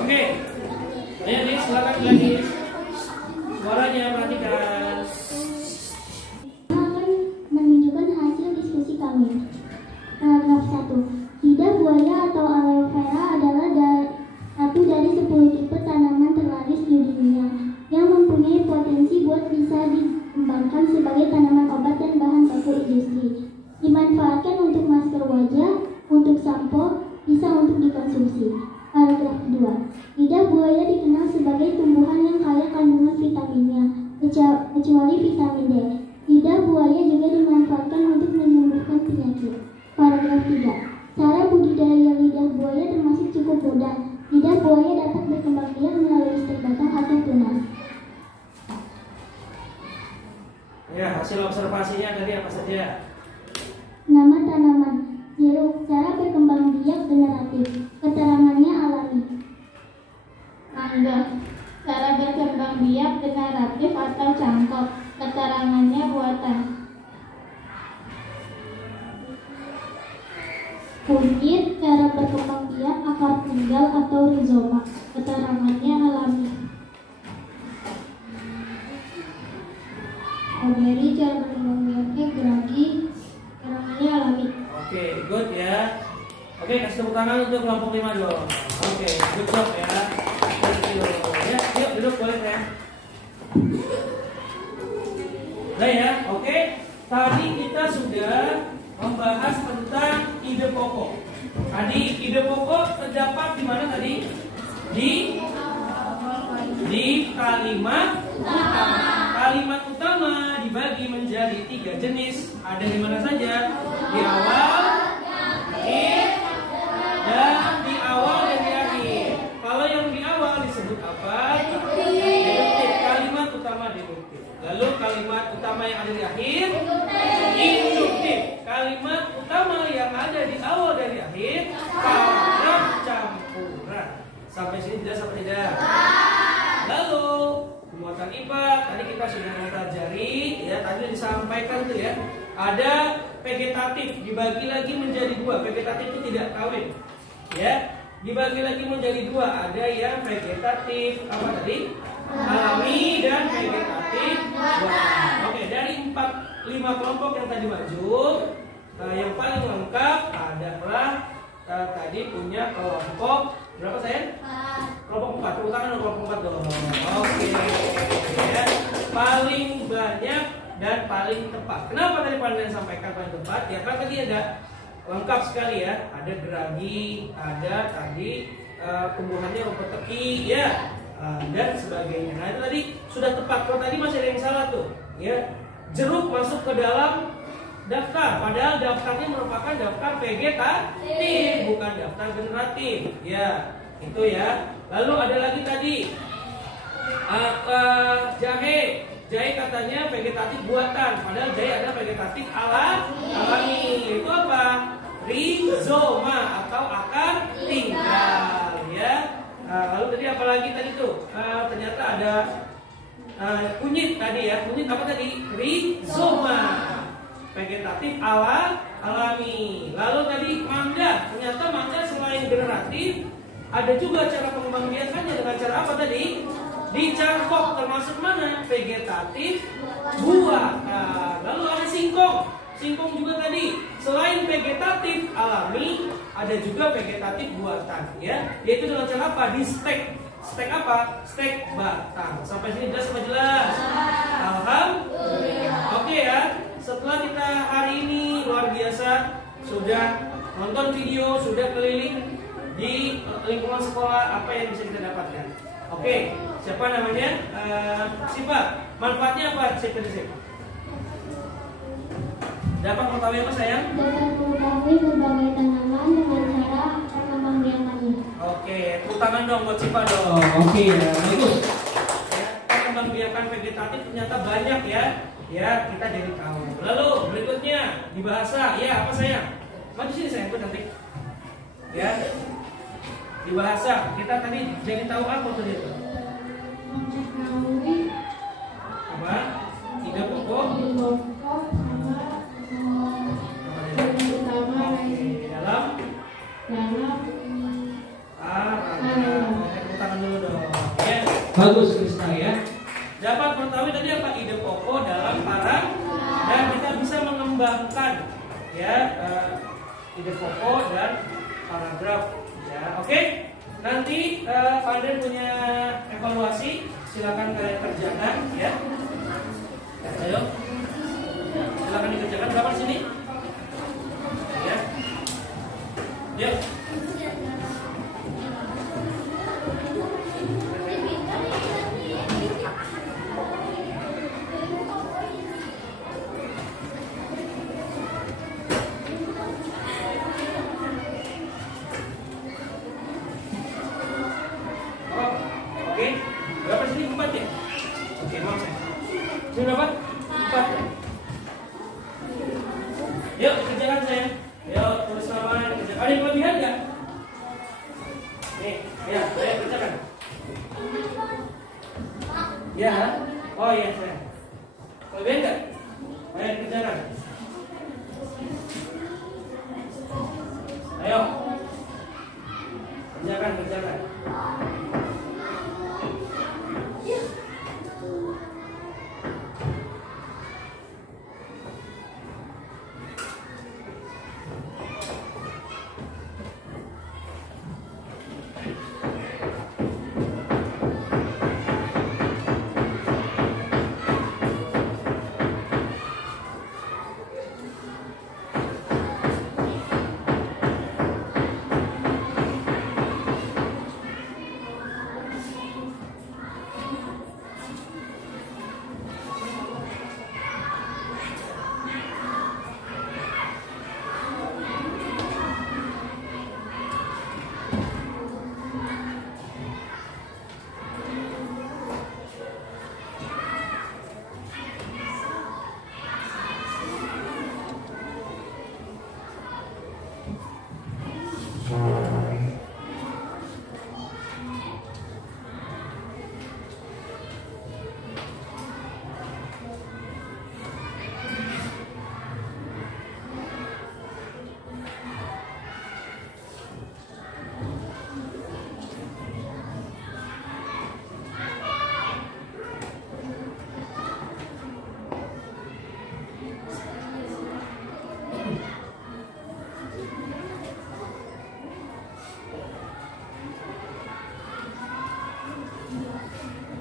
Oke. Ayo nih, silakan lagi. Suaranya perhatikan. Akan menunjukkan hasil diskusi kami. Paragraf 1. Lidah buaya atau aloe vera adalah satu dari 10 tipe tanaman terlaris di dunia yang mempunyai potensi buat bisa dikembangkan sebagai tanaman obat dan bahan baku industri. Dimanfaatkan untuk masker wajah, untuk sampo, bisa untuk dikonsumsi. Paragraf 2. Lidah buaya dikenal sebagai tumbuhan yang kaya kandungan vitaminnya, kecuali vitamin D. Lidah buaya juga dimanfaatkan untuk menyembuhkan penyakit. Paragraf 3. Cara budidaya lidah buaya termasuk cukup mudah. Lidah buaya dapat berkembang biak melalui stek batang atau tunas. Ya, hasil observasinya tadi apa saja? Nama tanaman jeruk. Cara berkembang biak generatif. Keterangannya alami. Mangga. Cara berkembang biak generatif atau cangkok. Keterangannya buatan. Kunyit. Cara berkembang biak akar tunggal atau rizoma. Keterangannya alami. Strawberry. Cara berkembang biaknya geragi. Keterangannya alami. Oke, good ya. Oke, kasih tepuk tangan untuk kelompok 5 dong. Oke, good job ya. Thank you. Ya, yuk duduk boleh ya. Udah ya, oke. Tadi kita sudah membahas tentang ide pokok. Tadi ide pokok terdapat di mana tadi? Di kalimat utama. Kalimat utama dibagi menjadi 3 jenis. Ada di mana saja? Di awal, akhir, dan di awal dan di akhir. Kalau yang di awal disebut apa? Deduktif. Kalimat utama deduktif. Lalu kalimat utama yang ada di akhir induktif. Kalimat utama yang ada di awal dan di akhir paragraf campuran. Sampai sini tidak sampai tidak? Lalu muatan IPA tadi kita sudah mempelajari ya, tadi disampaikan tuh ya. Ada vegetatif dibagi lagi menjadi 2. Vegetatif itu tidak kawin. Ya, dibagi lagi menjadi 2. Ada yang vegetatif apa tadi? Alami dan vegetatif buatan. Oke, dari 5 kelompok yang tadi maju, yang paling lengkap adalah tadi punya kelompok berapa saya? Kelompok 4. Tepuk tangan kelompok 4 dong. Oke. dan paling tepat. Kenapa tadi Pandai sampaikan paling tepat? Ya kan tadi ada lengkap sekali ya. Ada geragi, ada tadi tumbuhannya rumput teki, ya, dan sebagainya. Nah itu tadi sudah tepat. Kalau tadi masih ada yang salah tuh, ya. Jeruk masuk ke dalam daftar, padahal daftarnya merupakan daftar vegetatif, bukan daftar generatif. Ya, itu ya. Lalu ada lagi tadi jahe katanya vegetatif buatan, padahal jahe adalah vegetatif alami. Itu apa? Rizoma atau akar tinggal, ya. Lalu tadi apa lagi tadi tuh? Ternyata ada kunyit tadi ya. Kunyit apa tadi? Rizoma, vegetatif alami. Lalu tadi mangga, ternyata mangga selain generatif, ada juga cara pengembangbiakannya dengan cara apa tadi? Dicangkok, termasuk mana? Vegetatif buatan. Lalu ada singkong. Singkong juga tadi selain vegetatif alami, ada juga vegetatif buatan, ya. Yaitu dengan cara apa? Di stek. Stek apa? Stek batang. Sampai sini jelas apa jelas? Alhamdulillah. Oke ya. Setelah kita hari ini luar biasa sudah nonton video, sudah keliling di lingkungan sekolah, apa yang bisa kita dapatkan? Oke, siapa namanya? Siva. Manfaatnya apa? Siapa? Dapat mengetahui apa sayang? Dapat mengetahui berbagai tanaman dengan cara pengembangbiakannya. Oke, tepuk tangan dong buat Siva dong. Oke ya, bagus. Ya, pengembangbiakan vegetatif ternyata banyak ya. Ya, kita jadi tahu. Lalu berikutnya di bahasa, ya apa sayang? Maju sini sayang, gue cantik. Ya, di bahasa kita tadi jadi tahu apa tadi? Mengetahui Apa? Tiga pokok. Tangan dulu dong. Ya, bagus Krista ya. Dapat mengetahui tadi apa ide pokok dalam parang dan kita bisa mengembangkan ya ide pokok dan paragraf ya. Oke. Nanti Pandai punya evaluasi, silakan kalian kerjakan ya. Ayo. Silakan dikerjakan. Berapa sini? Ya. Yuk. Berapa sini? 4 ya? Oke, maaf saya. Sini berapa? 4 ya? Yuk, kerjakan saya. Yuk, tulis namanya. Ada yang kelebihan nggak? Nih, ya, saya kerjakan. Ya, oh iya saya. Kelebihan nggak? Ayo kerjakan. Ayo, kerjakan.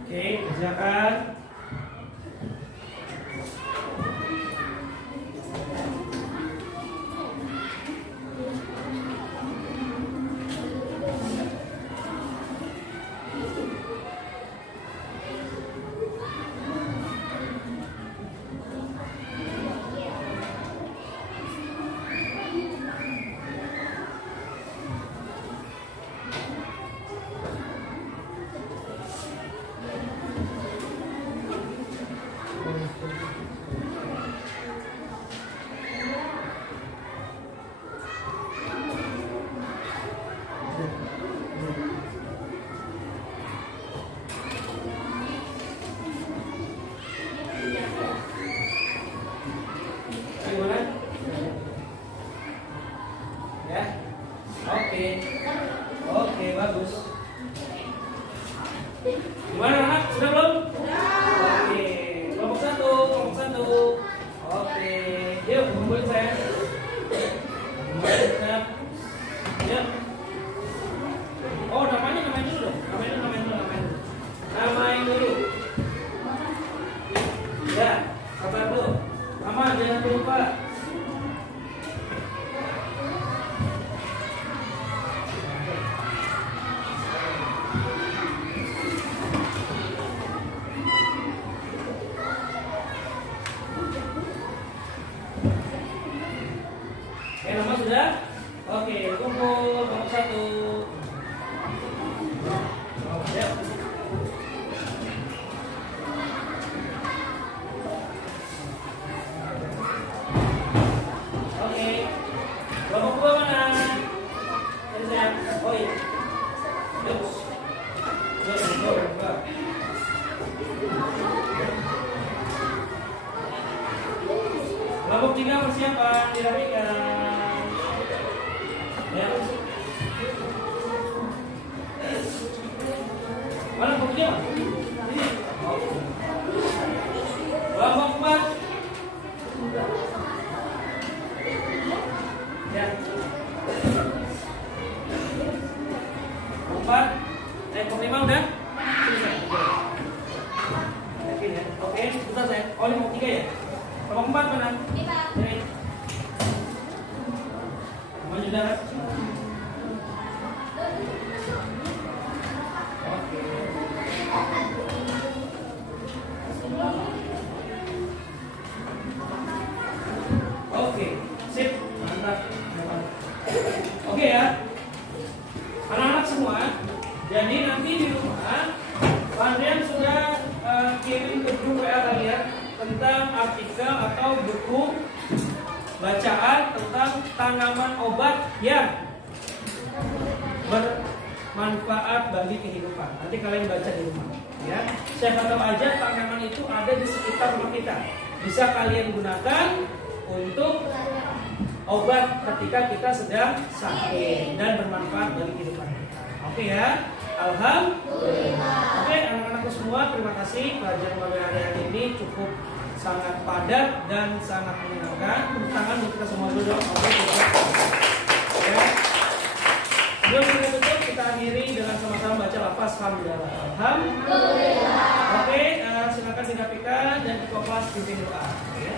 Oke, kerjakan. Kelompok 3 persiapan dirapikan. Ya. Mana kelompok 3? Kelompok 4. Ya. 4. Kelompok 5 udah? Yakin ya? Oke, bentar saya. Oh, ini kelompok 3 ya? Kelompok 4 mana? Ini. Maju dah. Oke, sip, mantap. Oke ya, anak-anak semua. Jadi nanti di rumah kalian sudah kirim ke grup WA kalian tentang artikel atau buku bacaan tentang tanaman obat yang bermanfaat bagi kehidupan. Nanti kalian baca di rumah, ya. Siapa tahu aja tanaman itu ada di sekitar rumah kita. Bisa kalian gunakan untuk obat ketika kita sedang sakit dan bermanfaat bagi kehidupan kita. Oke ya, alhamdulillah. Oke anak-anakku semua, terima kasih pelajaran pada hari ini cukup sangat padat dan sangat menyenangkan. Tepuk tangan untuk kita semua dulu dong. Oke, ya. Sebelum kita tutup, kita akhiri dengan sama-sama baca lafaz hamdalah. Alhamdulillah. Oke, silakan dirapikan dan kelas pimpin doa. Ya.